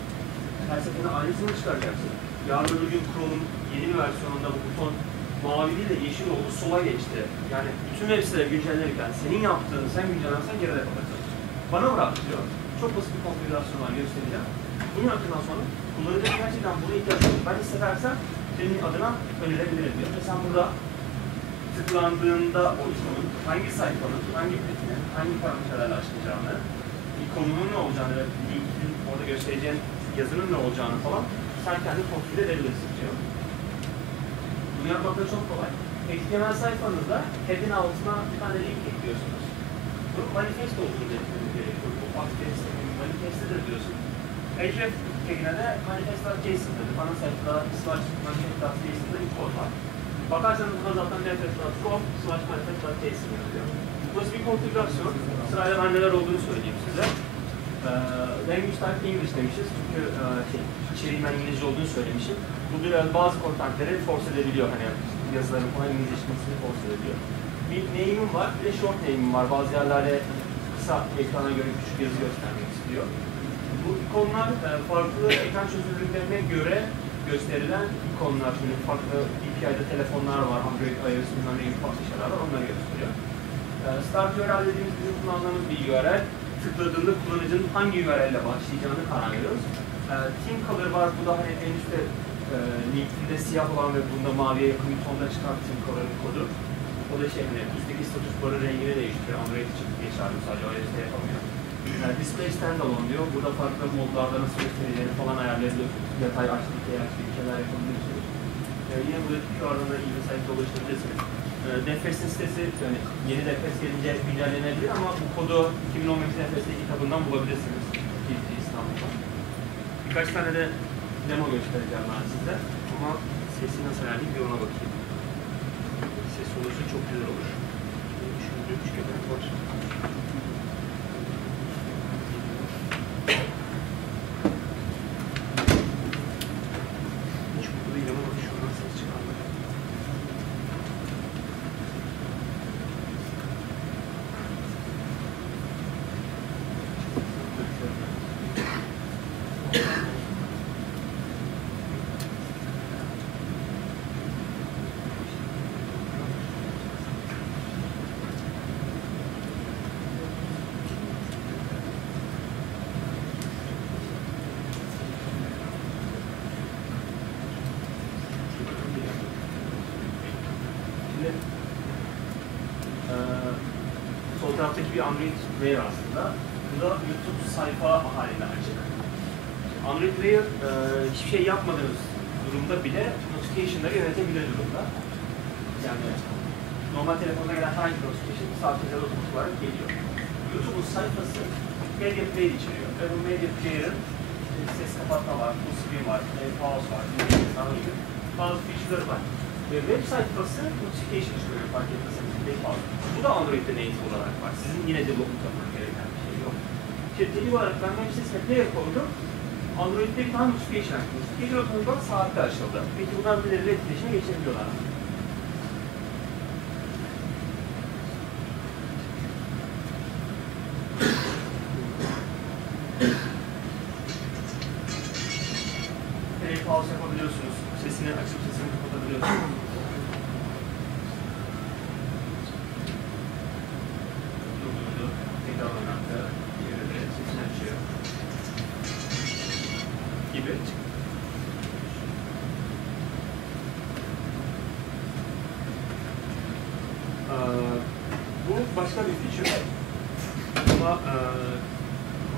her seferinde aynısını çıkaracaksın. Yarın öbür gün Chrome'un yeni bir versiyonunda bu buton mavi değil de yeşil oldu, sola geçti. Yani bütün web siteleri güncellenirken senin yaptığını sen güncellensen geride kalacaksın. Bana bırak diyor. Çok basit bir konfigürasyon var, göstereceğim. Bunu yaptıktan sonra kullanıcı gerçekten buna ihtiyaç yok. Ben istersem senin adına önerebilirim diyor. Ve sen burada tıklandığında o ikonun hangi sayfanın, hangi metnin, hangi parametrelerle açılacağını, ikonunun ne olacağını ve linkin orada göstereceğin yazının ne olacağını falan sen kendi konfigür edebilirsin diyor. Bunu yapmak da çok kolay. HTML sayfanızda head'in altına bir tane link ekliyorsunuz. Bu manifest olduğunu eklemeniz gerekiyor. Bu manifest'tedir diyorsun. href tagine de manifest.json'dır. Ana sayfada /manifest.json'da bir kod var. Bakarsanız buna zaten manifest.com/manifest.json yazıyor. Burası bir konfigürasyon. Sırayla ben neler olduğunu söyleyeyim size. Language type English demişiz çünkü içeriğin ben İngilizce olduğunu söylemişim. Bu biraz bazı contentleri force edebiliyor, hani yazıların falan İngilizleşmesini force edebiliyor. Bir name'im var, bir de short name'im var. Bazı yerlerde kısa ekrana göre küçük yazı göstermek istiyor. Bu ikonlar farklı ekran çözünürlüklerine göre gösterilen ikonlar. Şimdi farklı API'de telefonlar var, Android, iOS, bilmem ne gibi farklı şeyler var, onları gösteriyor. Start URL dediğimiz bizim kullandığımız bir URL. Tıkladığında kullanıcının hangi URL ile başlayacağını karar veriyoruz. Team Color var, bu da hani en üstte LinkedIn'de siyah olan ve bunda maviye yakın bir tonda çıkan Team Color'ın kodu. O da şey, hani üstteki status barın rengini değiştiriyor. Android için geçerli, sadece iOS'te yapamıyor. Display Standalone diyor, burada farklı modlarda nasıl göstereceğini falan ayarlayabiliyorsunuz. Yatay açtık, bir şeyler yapabiliyorsunuz. Yine buradaki QR'dan da iyi bir sayfaya ulaşabilirsiniz. Defes'in sitesi, yani yeni Defes gelince güncellenebilir ama bu kodu 2015 Defes'te kitabından bulabilirsiniz. İstanbul'da. Birkaç tane de demo göstereceğim ben size. Ama sesi nasıl ayarlayayım bir ona bakayım. Ses olursa çok güzel olur. Düşündüğüm şeyler var. Hiç mutlu değilim ama şuradan ses çıkardı. Sol taraftaki bir Android Wear aslında. Bu da YouTube sayfa halinde açık. Android Wear hiçbir şey yapmadığınız durumda bile notification'ları yönetebilir durumda. Yani normal telefonda gelen herhangi bir notification sadece otomatik olarak geliyor. YouTube'un sayfası Media Player içeriyor. Ve bu Media Player'ın ses kapatma var, full screen var, pause var, gibi bazı feature'ları var. Ve web sayfası notification çıkıyor, fark etmeseniz. Bu da Android'de native olarak var. Sizin yine development yapmanız gereken bir şey yok. Teknik olarak ben web sitesine player koydum. Android'de bir tane notification açtım. Notification otomatik olarak saatte açıldı. Peki bunlar birileriyle etkileşime geçebiliyorlar. Play pause yapabiliyorsunuz. Sesini açıp sesini kapatabiliyorsunuz. Gibi. Bu başka bir feature. Ama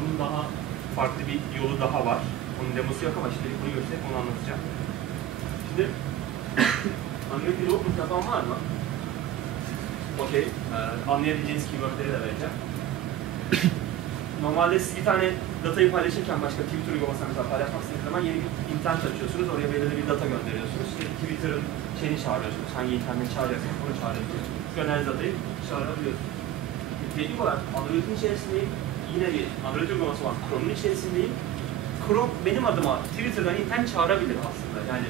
bunun daha farklı bir yolu daha var. Onun demosu yok ama şimdi bunu gösterip onu anlatacağım. Şimdi Android development yapan var mı? Okey. Anlayabileceğiniz keywordleri de vereceğim. Normalde siz bir tane datayı paylaşırken başka Twitter uygulamasına mesela paylaşmak istediğiniz zaman yeni bir internet açıyorsunuz, oraya belirli bir data gönderiyorsunuz. Twitter'ın şeyini çağırıyorsunuz, hangi internet çağırıyorsunuz, onu çağırıyorsunuz. Gönderdiğiniz datayı çağırabiliyorsunuz. Dediğim olarak Android'in içerisindeyim, yine bir Android uygulaması var, Chrome'un içerisindeyim. Chrome benim adıma Twitter'dan internet çağırabilir aslında, yani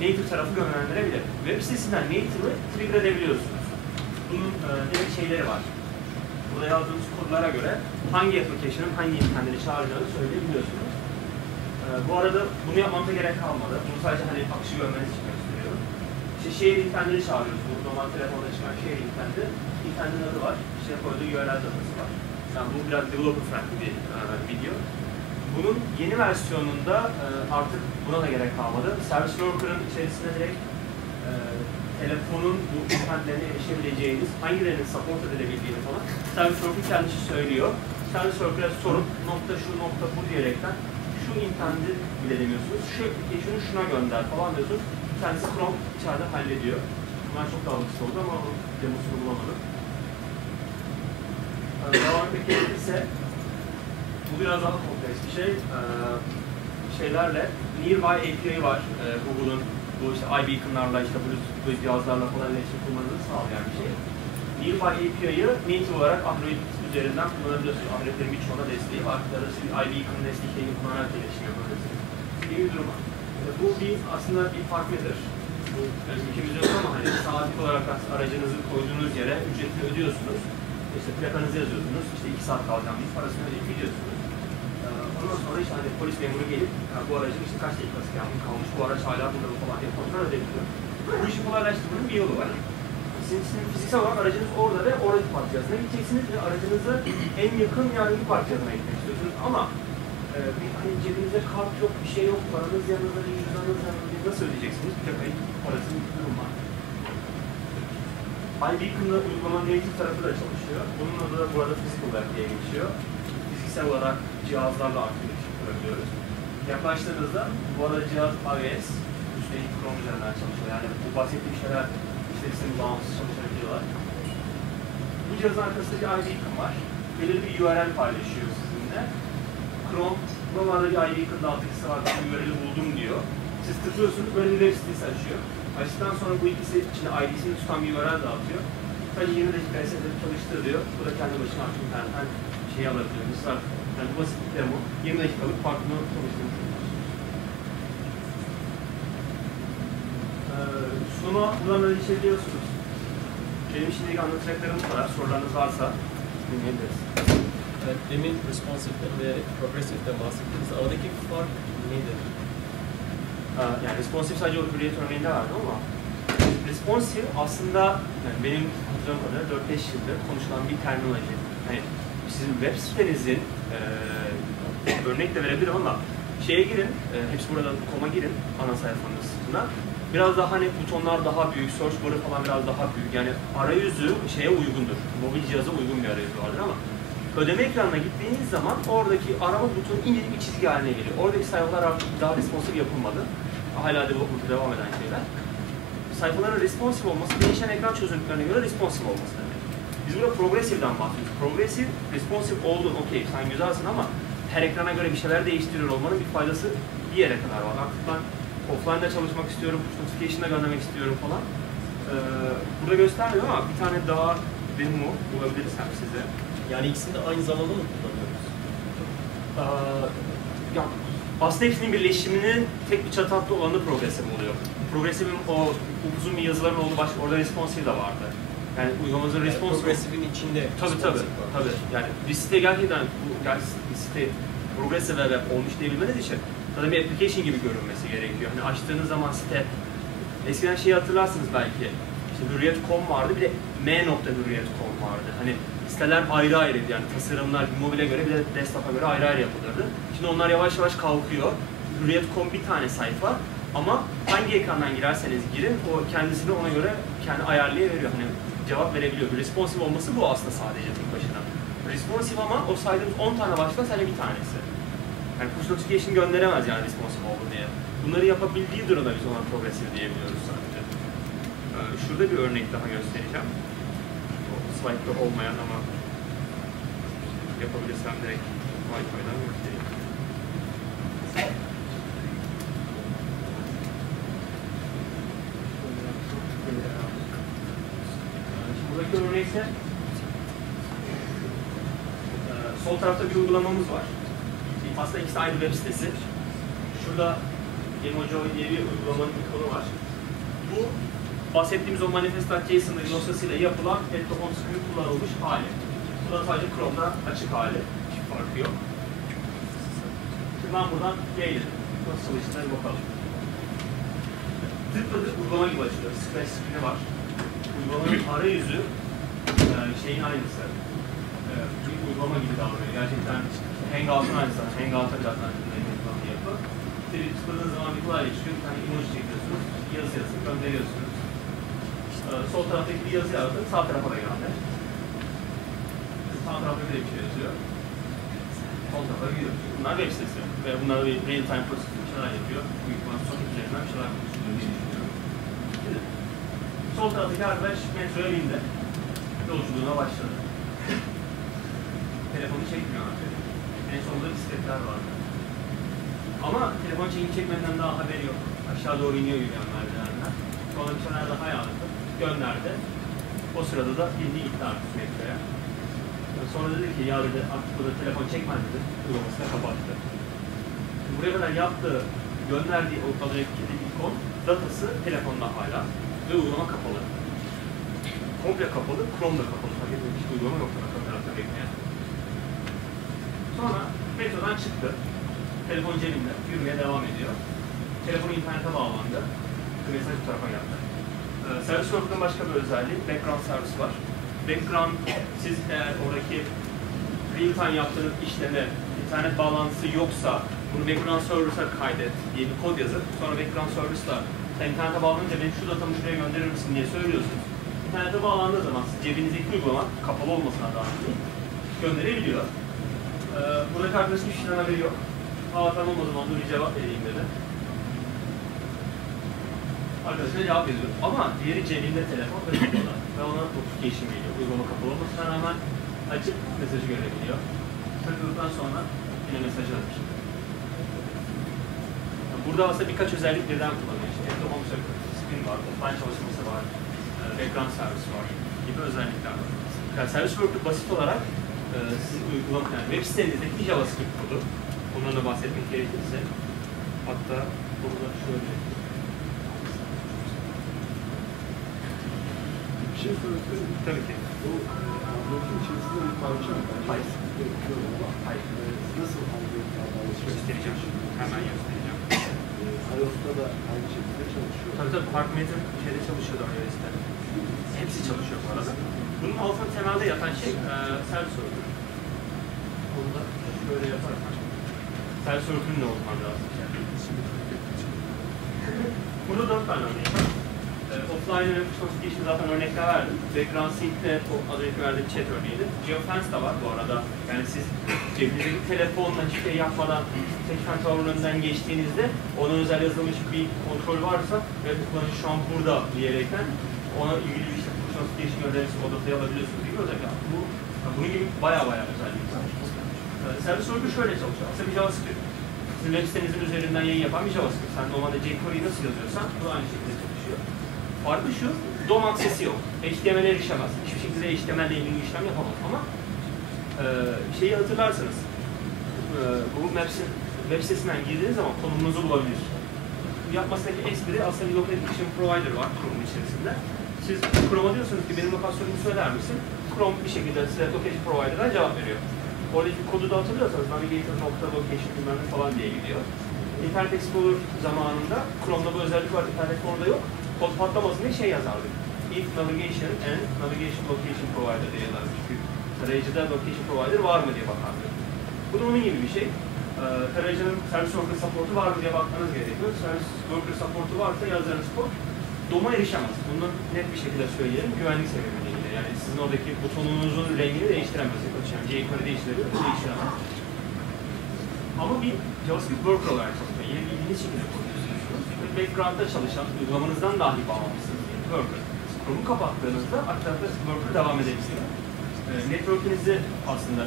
native tarafı yönlendirebilir. Web sitesinden native'ı trigger edebiliyorsunuz. Bunun demek şeyleri var. Burada yazdığımız kodlara göre hangi application'ın hangi interneti çağıracağını söyleyebiliyorsunuz. Bu arada bunu yapmamıza gerek kalmadı. Bunu sadece hani akışı görmeniz için gösteriyorum. İşte şehir interneti çağırıyoruz. Bu normal telefonda çıkan şehir interneti. İnternetin adı var. İşte koyduğu URL datası var. Yani bu biraz developer friendly bir video. Bunun yeni versiyonunda artık buna da gerek kalmadı. Service Worker'ın içerisinde direkt telefonun bu internetlerine erişebileceğiniz, hangilerinin support edilebildiğini falan Service Worker kendisi söylüyor. Service Worker'a sorup nokta şu nokta bu diyerekten şu interneti bile demiyorsunuz, şu application'ı şuna gönder falan diyorsunuz. Bir tanesi Chrome içeride hallediyor. Bunlar çok dalgıçlı oldu ama o demosunu bulamadım. Devam etmek gerekirse bu biraz daha kompleks bir şey. Şeylerle Nearby API var. Google'un bu işte iBeacon'larla, işte Bluetooth cihazlarla falan iletişim kurmanızı sağlayan bir şey. Nearby API'yi native olarak Android üzerinden kullanabiliyorsunuz. Android'lerin birçoğuna desteği var. Ya da siz iBeacon SDK'yi kullanarak iletişim yapabilirsiniz. Bir durum var. Bu bir aslında bir farklıdır. Bu ülkemizde yok ama hani saatlik olarak aracınızı koyduğunuz yere ücretini ödüyorsunuz. İşte plakanızı yazıyorsunuz. İşte 2 saat kalacağım deyip parasını ödeyip gidiyorsunuz. Ondan sonra işte hani polis memuru gelip bu aracın işte kaç dakikası kalmış, bu araç hala burada falan diye kontrol edebiliyor. Bu işi kolaylaştırmanın bir yolu var. Sizin fiziksel olarak aracınız orada ve oradaki park cihazına gideceksiniz ve aracınızı en yakın yargı park cihazına gitmek istiyorsunuz. Ama hani cebinizde kart yok, bir şey yok, paranız yanınızda değil, cüzdanınız yanınızda değil, nasıl ödeyeceksiniz? Bir plakayı parasının bir durum var. iBeacon'la uygulamanın native tarafı da çalışıyor. Bunun adı da burada physical web diye geçiyor. Fiziksel olarak cihazlarla aktif iletişim kurabiliyoruz. Yaklaştığınızda bu arada cihaz iOS, üstelik Chrome üzerinden çalışıyor. Yani bu bahsettiğim şeyler işlerisinin bağımsız çalışabiliyorlar. Bu cihazın arkasında bir iBeacon var. Belirli bir URL paylaşıyor sizinle. Chrome'da bir iBeacon dağıtıcısı var, ben URL'i buldum diyor. Siz tıklıyorsunuz, böyle bir web sitesi açıyor. Açtıktan sonra bu ikisi içinde ID'sini tutan bir URL dağıtıyor. Sadece 20 dakika SSD çalıştır diyor. Bu da kendi başına artık internetten şey alabiliyor. Mesela yani bu basit bir demo. 20 dakikalık farklı çalıştırmış oluyorsunuz. Sunuma buradan erişebiliyorsunuz. Benim şimdilik anlatacaklarım bu kadar. Sorularınız varsa dinleyebiliriz. Evet, demin responsive'den ve progressive'den bahsettiniz. Aradaki fark nedir? Yani responsive sadece o hürriyet örneğinde vardı ama responsive aslında yani benim hatırladığım kadarıyla 4-5 yıldır konuşulan bir terminoloji. Hani sizin web sitenizin örnek de verebilirim ama şeye girin, hepsi burada .com'a girin ana sayfanın sitesine. Biraz daha hani butonlar daha büyük, search bar'ı falan biraz daha büyük. Yani arayüzü şeye uygundur. Mobil cihaza uygun bir arayüzü vardır ama ödeme ekranına gittiğiniz zaman oradaki arama butonu incecik bir çizgi haline geliyor. Oradaki sayfalar artık daha responsive yapılmadı. Hala devam eden şeyler. Sayfaların responsive olması, değişen ekran çözünürlüklerine göre responsive olması demek. Biz burada progressive'den bahsediyoruz. Progressive, responsive oldun, okey sen güzelsin ama her ekrana göre bir şeyler değiştiriyor olmanın bir faydası bir yere kadar var. Artık ben offline'da çalışmak istiyorum, push notification'da göndermek istiyorum falan. Burada göstermiyor ama bir tane daha demo bulabilirsem size. Yani ikisini de aynı zamanda mı kullanıyoruz? Ya, aslında hepsinin birleşiminin tek bir çatı altında olanı progressive oluyor. Progressive'in o uzun bir yazıların olduğu başka, orada responsive de vardı. Yani uygulamamızın responsive... Progressive'in içinde Tabii. Yani bir site gerçekten, bir site progressive web olmuş diyebilmeniz için zaten bir application gibi görünmesi gerekiyor. Hani açtığınız zaman site, eskiden şeyi hatırlarsınız belki, işte Hürriyet.com vardı, bir de m.hürriyet.com vardı. Hani siteler ayrı ayrıydı yani tasarımlar mobile göre bir de desktop'a göre ayrı ayrı yapılırdı. Şimdi onlar yavaş yavaş kalkıyor. Hürriyet.com bir tane sayfa ama hangi ekrandan girerseniz girin o kendisini ona göre kendi ayarlayıveriyor. Hani cevap verebiliyor. Responsive olması bu aslında sadece tek başına. Responsive ama o saydığımız 10 tane başlıktan sadece bir tanesi. Yani push notification gönderemez yani responsive oldu diye. Bunları yapabildiği durumda biz ona progressive diyebiliyoruz sadece. Şurada bir örnek daha göstereceğim. Slide'da olmayan ama yapabilirsem direkt Wi-Fi'den göstereyim. Buradaki örnekte sol tarafta bir uygulamamız var. Aslında ikisi aynı web sitesi. Şurada Emoji diye bir uygulamanın ikonu var. Bu bahsettiğimiz o manifest.json'ın dosyasıyla yapılan on-screen kullanılmış hali. Bu da sadece Chrome'da açık hali. Hiç farkı yok. Şimdi ben buradan gelelim. Nasıl çalıştığına bir bakalım. Tıkladık uygulama gibi açılıyor. Splash screen'i var. Uygulamanın arayüzü şeyin aynısı. Bir uygulama gibi davranıyor. Gerçekten Hangout'un aynısı. Hangout'a biraz yapı. Bir tıkladığınız zaman bir klavye çıkıyor. Bir tane emoji çekiyorsunuz. Yazı yazıp gönderiyorsunuz. Sol taraftaki bir yazı yazdım, sağ tarafa da gönder. Sağ tarafta bir şey yazıyor. Sol tarafa gidiyor. Bunlar web sitesi ve bunlar bir real time processing bir şeyler yapıyor. Büyük ihtimalle soket üzerinden bir şeyler konuşuluyor diye düşünüyorum. getirin. Sol taraftaki arkadaş metroya bindi. Yolculuğuna başladı. Telefonu çekmiyor artık. En sonunda bisikletler vardı. Ama telefon çekmeden daha haberi yok. Aşağı doğru iniyor yürüyen merdivenler. Sonra bir tane daha yazdı. Gönderdi. O sırada da bindi gitti artık metroya. Sonra dedi ki ya dedi artık burada telefon çekmez dedi. Uygulamasını kapattı. Buraya kadar yaptığı, gönderdiği o adreki ikon datası telefonda hala. Ve uygulama kapalı. Komple kapalı, Chrome da kapalı. Hiç uygulama yok arka tarafta bekleyen. Sonra metrodan çıktı. Telefon cebinde, yürümeye devam ediyor. Telefonu internete bağlandı. Mesaj bu tarafa geldi. Servis Worker'ın başka bir özelliği, background servis var. Background, siz eğer oradaki real time yaptığınız işleme, internet bağlantısı yoksa, bunu background service'a kaydet diye bir kod yazıp, sonra background service'la internete bağlanınca benim şu datamı şuraya gönderir misin diye söylüyorsunuz. İnternete bağlandığı zaman cebinizdeki uygulama, kapalı olmasına rağmen gönderebiliyor. Buradaki arkadaşın hiçbir şeyden haberi yok. Tamam o zaman dur bir cevap vereyim dedi. Arkadaşına cevap yazıyor. Ama diğeri cebinde telefon ve kapalı. Ve ona notification geliyor. Uygulama kapalı olmasına rağmen açıp mesajı görebiliyor. Tıkladıktan sonra yine mesajı atmış. Burada aslında birkaç özellik birden kullanıyor. İşte Apple Home Screen var, offline çalışması var, background servis var gibi özellikler var. Yani Service Worker basit olarak sizin uygulama, yani web sitenizdeki JavaScript kodu. Ondan da bahsetmek gerekirse. Hatta burada şöyle. Bir şey sorabilir miyim? Tabii ki. Bu Android'in içerisinde bir parça mı? Hayır. Hayır. Nasıl Android'den alışveriş? Göstereceğim. Hemen göstereceğim. iOS'ta da aynı şekilde çalışıyor. Tabii Parkmeter şeyde çalışıyordu iOS'te. Hepsi çalışıyor bu arada. Bunun altında temelde yatan şey Service Worker. Onu da şöyle yaparsak. Service Worker'ın ne olduğunu lazım. Burada 4 tane örneği var. Offline ve push notification zaten örnekler verdim. Background Sync'te o az önce verdiğim chat örneğiydi. Geofence de var bu arada. Yani siz cebinizdeki telefonla hiçbir şey yapmadan Tekfen Tower'ın önünden geçtiğinizde ona özel yazılmış bir kontrol varsa ve bu kullanıcı şu an burada diyerekten ona ilgili bir işte push notification gönderisi o datayı alabiliyorsunuz gibi özellikle. Bunun gibi bayağı özellik var. Service Worker şöyle çalışıyor. Aslında bir JavaScript. Sizin web sitenizin üzerinden yayın yapan bir JavaScript. Sen normalde jQuery'i nasıl yazıyorsan bu aynı şekilde çalışıyor. Farkı şu, DOM aksesi yok. HTML'e erişemez. Hiçbir şekilde HTML ile ilgili işlem yapamaz ama şeyi hatırlarsanız Google Maps'in web sitesinden girdiğiniz zaman konumunuzu bulabilir. Yapmasındaki espri aslında bir location provider var Chrome'un içerisinde. Siz Chrome'a diyorsunuz ki benim lokasyonumu söyler misin? Chrome bir şekilde size location provider'dan cevap veriyor. Oradaki kodu da hatırlıyorsanız navigator.location bilmem ne falan diye gidiyor. Internet Explorer zamanında Chrome'da bu özellik var, Internet Explore'da yok. Kod patlamasın diye şey yazardık. If navigation and navigation location provider diye yazardık. Çünkü tarayıcıda location provider var mı diye bakardık. Bu da onun gibi bir şey. Tarayıcının Service Worker support'u var mı diye bakmanız gerekiyor. Service Worker support'u varsa yazdığınız kod DOM'a erişemez. Bunu net bir şekilde söyleyelim. Güvenlik sebebiyle. Yani sizin oradaki butonunuzun rengini değiştiremez. Yani jQuery değiştirebilir, değiştiremez. Ama bir JavaScript worker olarak çalışıyor. Yine bildiğiniz şekilde kod yazıyorsunuz. Background'da çalışan, uygulamanızdan dahi bağlamışsınız bir worker. Chrome'u kapattığınızda aktarda worker devam edebiliyor. Network'inizi aslında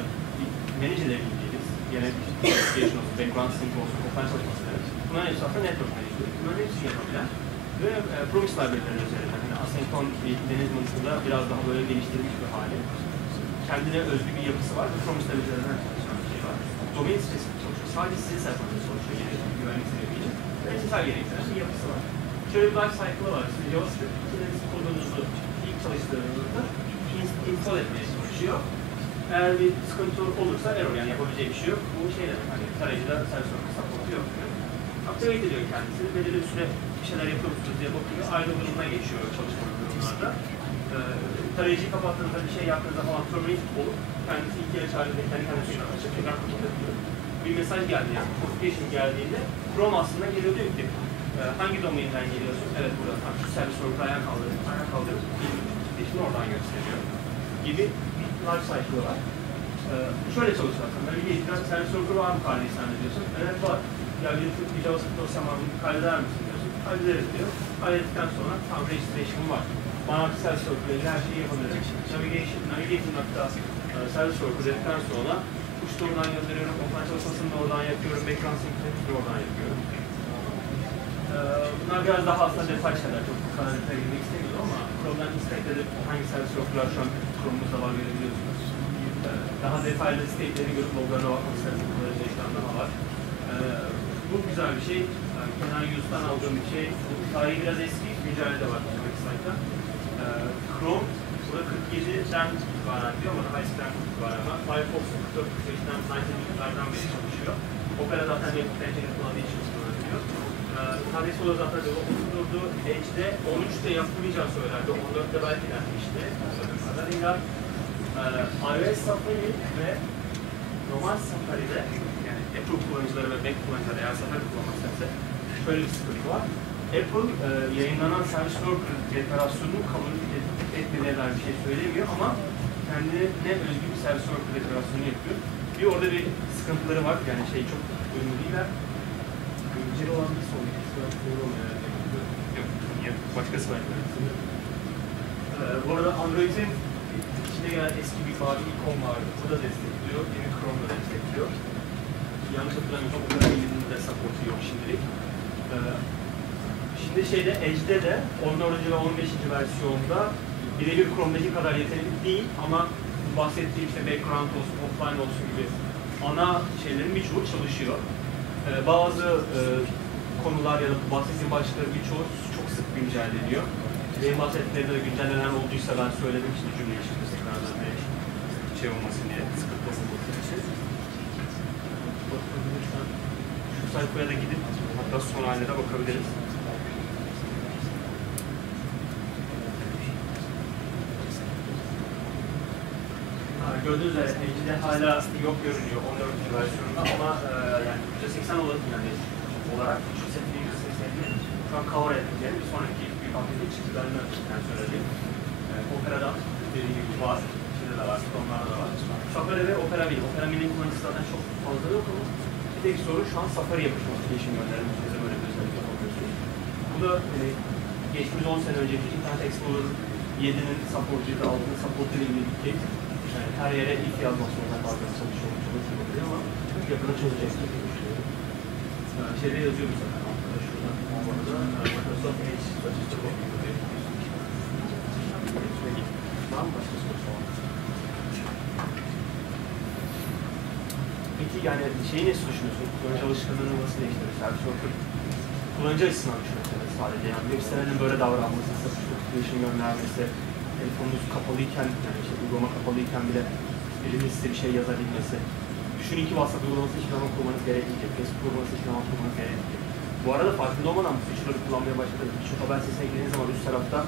manage edebildiğiniz, yine application olsun, background sync olsun, offline çalışması demek. Bunların hepsi aslında network management. Bunların hepsini yapabilen ve promise library'lerin üzerinden, yani asynkron management'ında biraz daha böyle geliştirilmiş bir hali. Kendine özgü bir yapısı var ve promise'ler üzerinden çalışan bir şey var. Domain spesifik çalışıyor. Sadece sizin sayfanızda çalışıyor. Yine güvenlik sebebiyle. Ve SSL gerektiren bir yapısı var. Şöyle bir life cycle'ı var. Siz JavaScript kodunuzu ilk çalıştırdığınızda install etmeye çalışıyor. Eğer bir sıkıntı olursa error, yani yapabileceği bir şey yok. Bu şey demek, hani tarayıcıda service worker support'u yok. Activate ediyor kendisini. Belirli bir süre bir şeyler yapıyor musunuz diye bakıyor. Ayrı durumuna geçiyor çalışma durumlarda. Tarayıcıyı kapattığınızda bir şey yaptığınızda falan terminate olup kendisi iki kere çağrıda kendi kendisine açıp tekrar kapatabiliyor. Bir mesaj geldi, yani notification geldiğinde Chrome aslında geliyor diyor ki hangi domainden geliyorsun? Evet burada şu service worker ayağa kaldırıp notification'ı oradan gösteriyor gibi bir life cycle var. Şöyle çalışıyor aslında. Navigator'da service worker var mı kardeş sen de diyorsun? Evet var. Ya bir JavaScript dosyam var, bunu kaydeder misin diyorsun. hallederiz diyor. Hallettikten sonra tam registration var. Bana service worker ile her şeyi yapabilirim. Navigating hatta service worker dedikten sonra uçta oradan gönderiyorum, offline çalışmasını da oradan yapıyorum, background sync'ini de oradan yapıyorum. Bunlar biraz daha aslında detay şeyler, çok bu kadar detaya girmek istemiyorum ama Chrome'dan inspect edip hangi service worker'lar şu an Chrome'umuzda var görebiliyorsunuz. Daha detaylı state'leri görüp loglarına bakmak isterseniz böyle işlemler var. Bu güzel bir şey. Kenan Use'dan aldığım bir şey. Bu tarihi biraz eski, güncelde de var bu sonraki slaytta. Chrome, burada 47'den itibaren diyor ama daha eskiden var ama Firefox'un 44-45'den 90'lerden beri çalışıyor. Opera zaten web pencere kullandığı için kullanılıyor. Thales o da zaten oturdu. Edge'de 13'te yapılmayacağı söylendi. 14'te belki denmişti. iOS Safari ve normal Safari'de yani Apple kullanıcıları ve Mac kullanıcıları eğer Safari kullanmak isterse şöyle bir sıkıntı var. Apple yayınlanan Service Worker deklarasyonunu kabul etmediğine dair bir şey söylemiyor ama kendine özgü bir Service Worker deklarasyonu yapıyor. Bir orada bir sıkıntıları var yani şey çok uyumlu değiller. Güncel olan bir sonraki yok, başkası var. Bu arada Android'in içine gelen eski bir mavi ikon vardı. Bu da destekliyor. Yeni Chrome da destekliyor. Yanlış hatırlamıyorsam Opera Mine'nin de support'u yok şimdilik. Şimdi Edge'de de 14. ve 15. versiyonda birebir Chrome'daki kadar yeterli değil ama bahsettiğim işte background olsun, offline olsun gibi ana şeylerin birçoğu çalışıyor. Bazı konular ya da bahsettiğim başlıkların birçoğu çok sık güncelleniyor. Benim bahsettiklerimde de güncellenen olduysa ben söyledim işte cümle içinde tekrardan bir şey olmasın diye, sıkıntı olmasın için. Şu sayfaya da gidip hatta son haline de bakabiliriz. Gördüğünüz üzere Edge'de hala yok görünüyor 14. versiyonunda ama yani %80 olarak şu setinin %80'ini şu an cover edeceğim bir sonraki büyük update'in çıktılarını söyleyeyim. Opera'da dediğim gibi var, içinde de var, onlarda da var. Safari ve Opera Mini. Opera Mini'nin kullanıcısı zaten çok fazla yok ama bir tek soru şu an Safari yapış notification gönderilmişse böyle bir özellik yapabiliyorsunuz. Bu da geçtiğimiz 10 sene önceki Internet Explorer 7'nin supportuyla, 6'nın supportuyla ilgili bir case. Yani her yere ilk yazmak zorunda bazen çalışıyor ama yakında çözecek. Şeyde yazıyoruz zaten altta şuradan. Bu arada Microsoft Edge açıkça bakıyor. Var mı başka sorusu var? Peki yani şeyi nasıl düşünüyorsun? Kullanıcı alışkanlığını nasıl değiştirir? Service Worker kullanıcı açısından düşünüyorsunuz sadece. Yani web sitelerinin böyle davranması, notification göndermesi, telefonunuz kapalıyken, yani işte uygulama kapalıyken bile birinin size bir şey yazabilmesi. Düşünün ki WhatsApp uygulaması hiçbir zaman kurmanız gerekmeyecek, Facebook uygulaması hiçbir zaman kurmanız gerekmeyecek. Bu arada farkında olmadan bu feature'ları kullanmaya başladınız. Birçok haber sitesine girdiğiniz zaman üst tarafta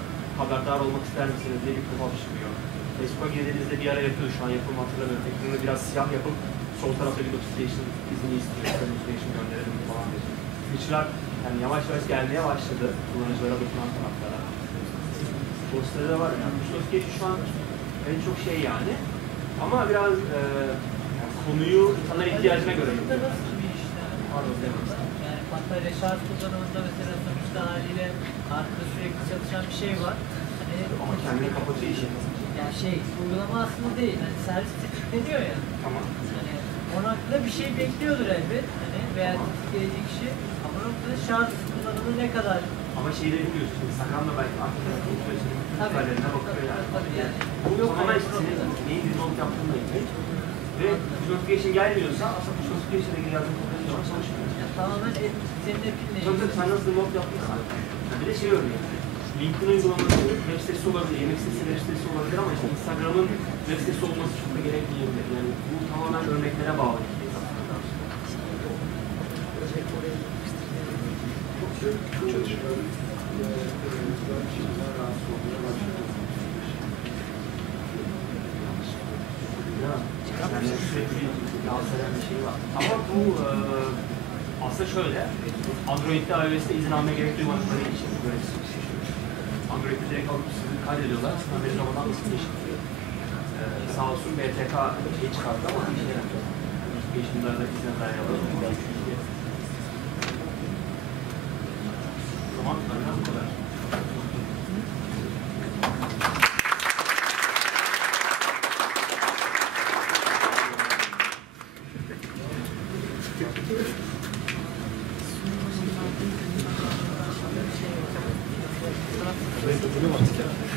haberdar olmak ister misiniz diye bir profil çıkıyor. Facebook'a girdiğinizde bir ara yapıyordu, şu an yapılma hatırlamıyorum. Ekranı biraz siyah yapıp sol tarafta bir notification izni istiyor, notification gönderelim falan diyor. Feature'lar yani yavaş yavaş gelmeye başladı kullanıcılara dokunan taraflara. Postları da var yani. Bu notification şu an en çok şey yani. Ama biraz yani konuyu insanların ihtiyacına göre yapıyor. Nasıl bir işlem? Pardon demem. Yani hatta şarj kullanımında mesela sonuçta haliyle arkada sürekli çalışan bir şey var. Hani, Ama kendini kapatıyor işi. yani uygulama aslında değil. Hani servis tetikleniyor ya. Tamam. Hani onun hakkında bir şey bekliyordur elbet. Hani veya tetikleyecek kişi. Ama noktada şarj kullanımı ne kadar? Ama şeyi de biliyorsun. Instagram'da belki arkadaşlar kontrol için haberlerine bakıyor yani. Tabii yani. Bu tamamen senin neyi remote yaptığınla ilgili. Ve notification gelmiyorsa aslında bu notification'la ilgili yazdığın kontrol çalışmıyor. Yani tamamen senin epinle Tabii sen nasıl remote yaptıysan. Yani bir de şey örneğin. LinkedIn uygulaması web sitesi olabilir, yemek sitesi web sitesi olabilir ama işte Instagram'ın web sitesi olması çok da gerekmeyebilir. Yani bu tamamen örneklere bağlı bir şey aslında. Çalışmalar şimdiden rahatsız olmaya başladı. Yani sürekli rahatsız eden bir şey var. Ama bu aslında şöyle, Android'de, iOS'te izin almaya gerek duymadıkları için böyle bir şey. Android'de direkt alıp sizi kaydediyorlar, sizin haberiniz olmadan nasıl değişikliyor. Sağ olsun BTK şey çıkardı ama bir şey yapıyor. Notification'larda izin dayanıyorlar. O zaman kadar. Ben katılıyorum artık ya.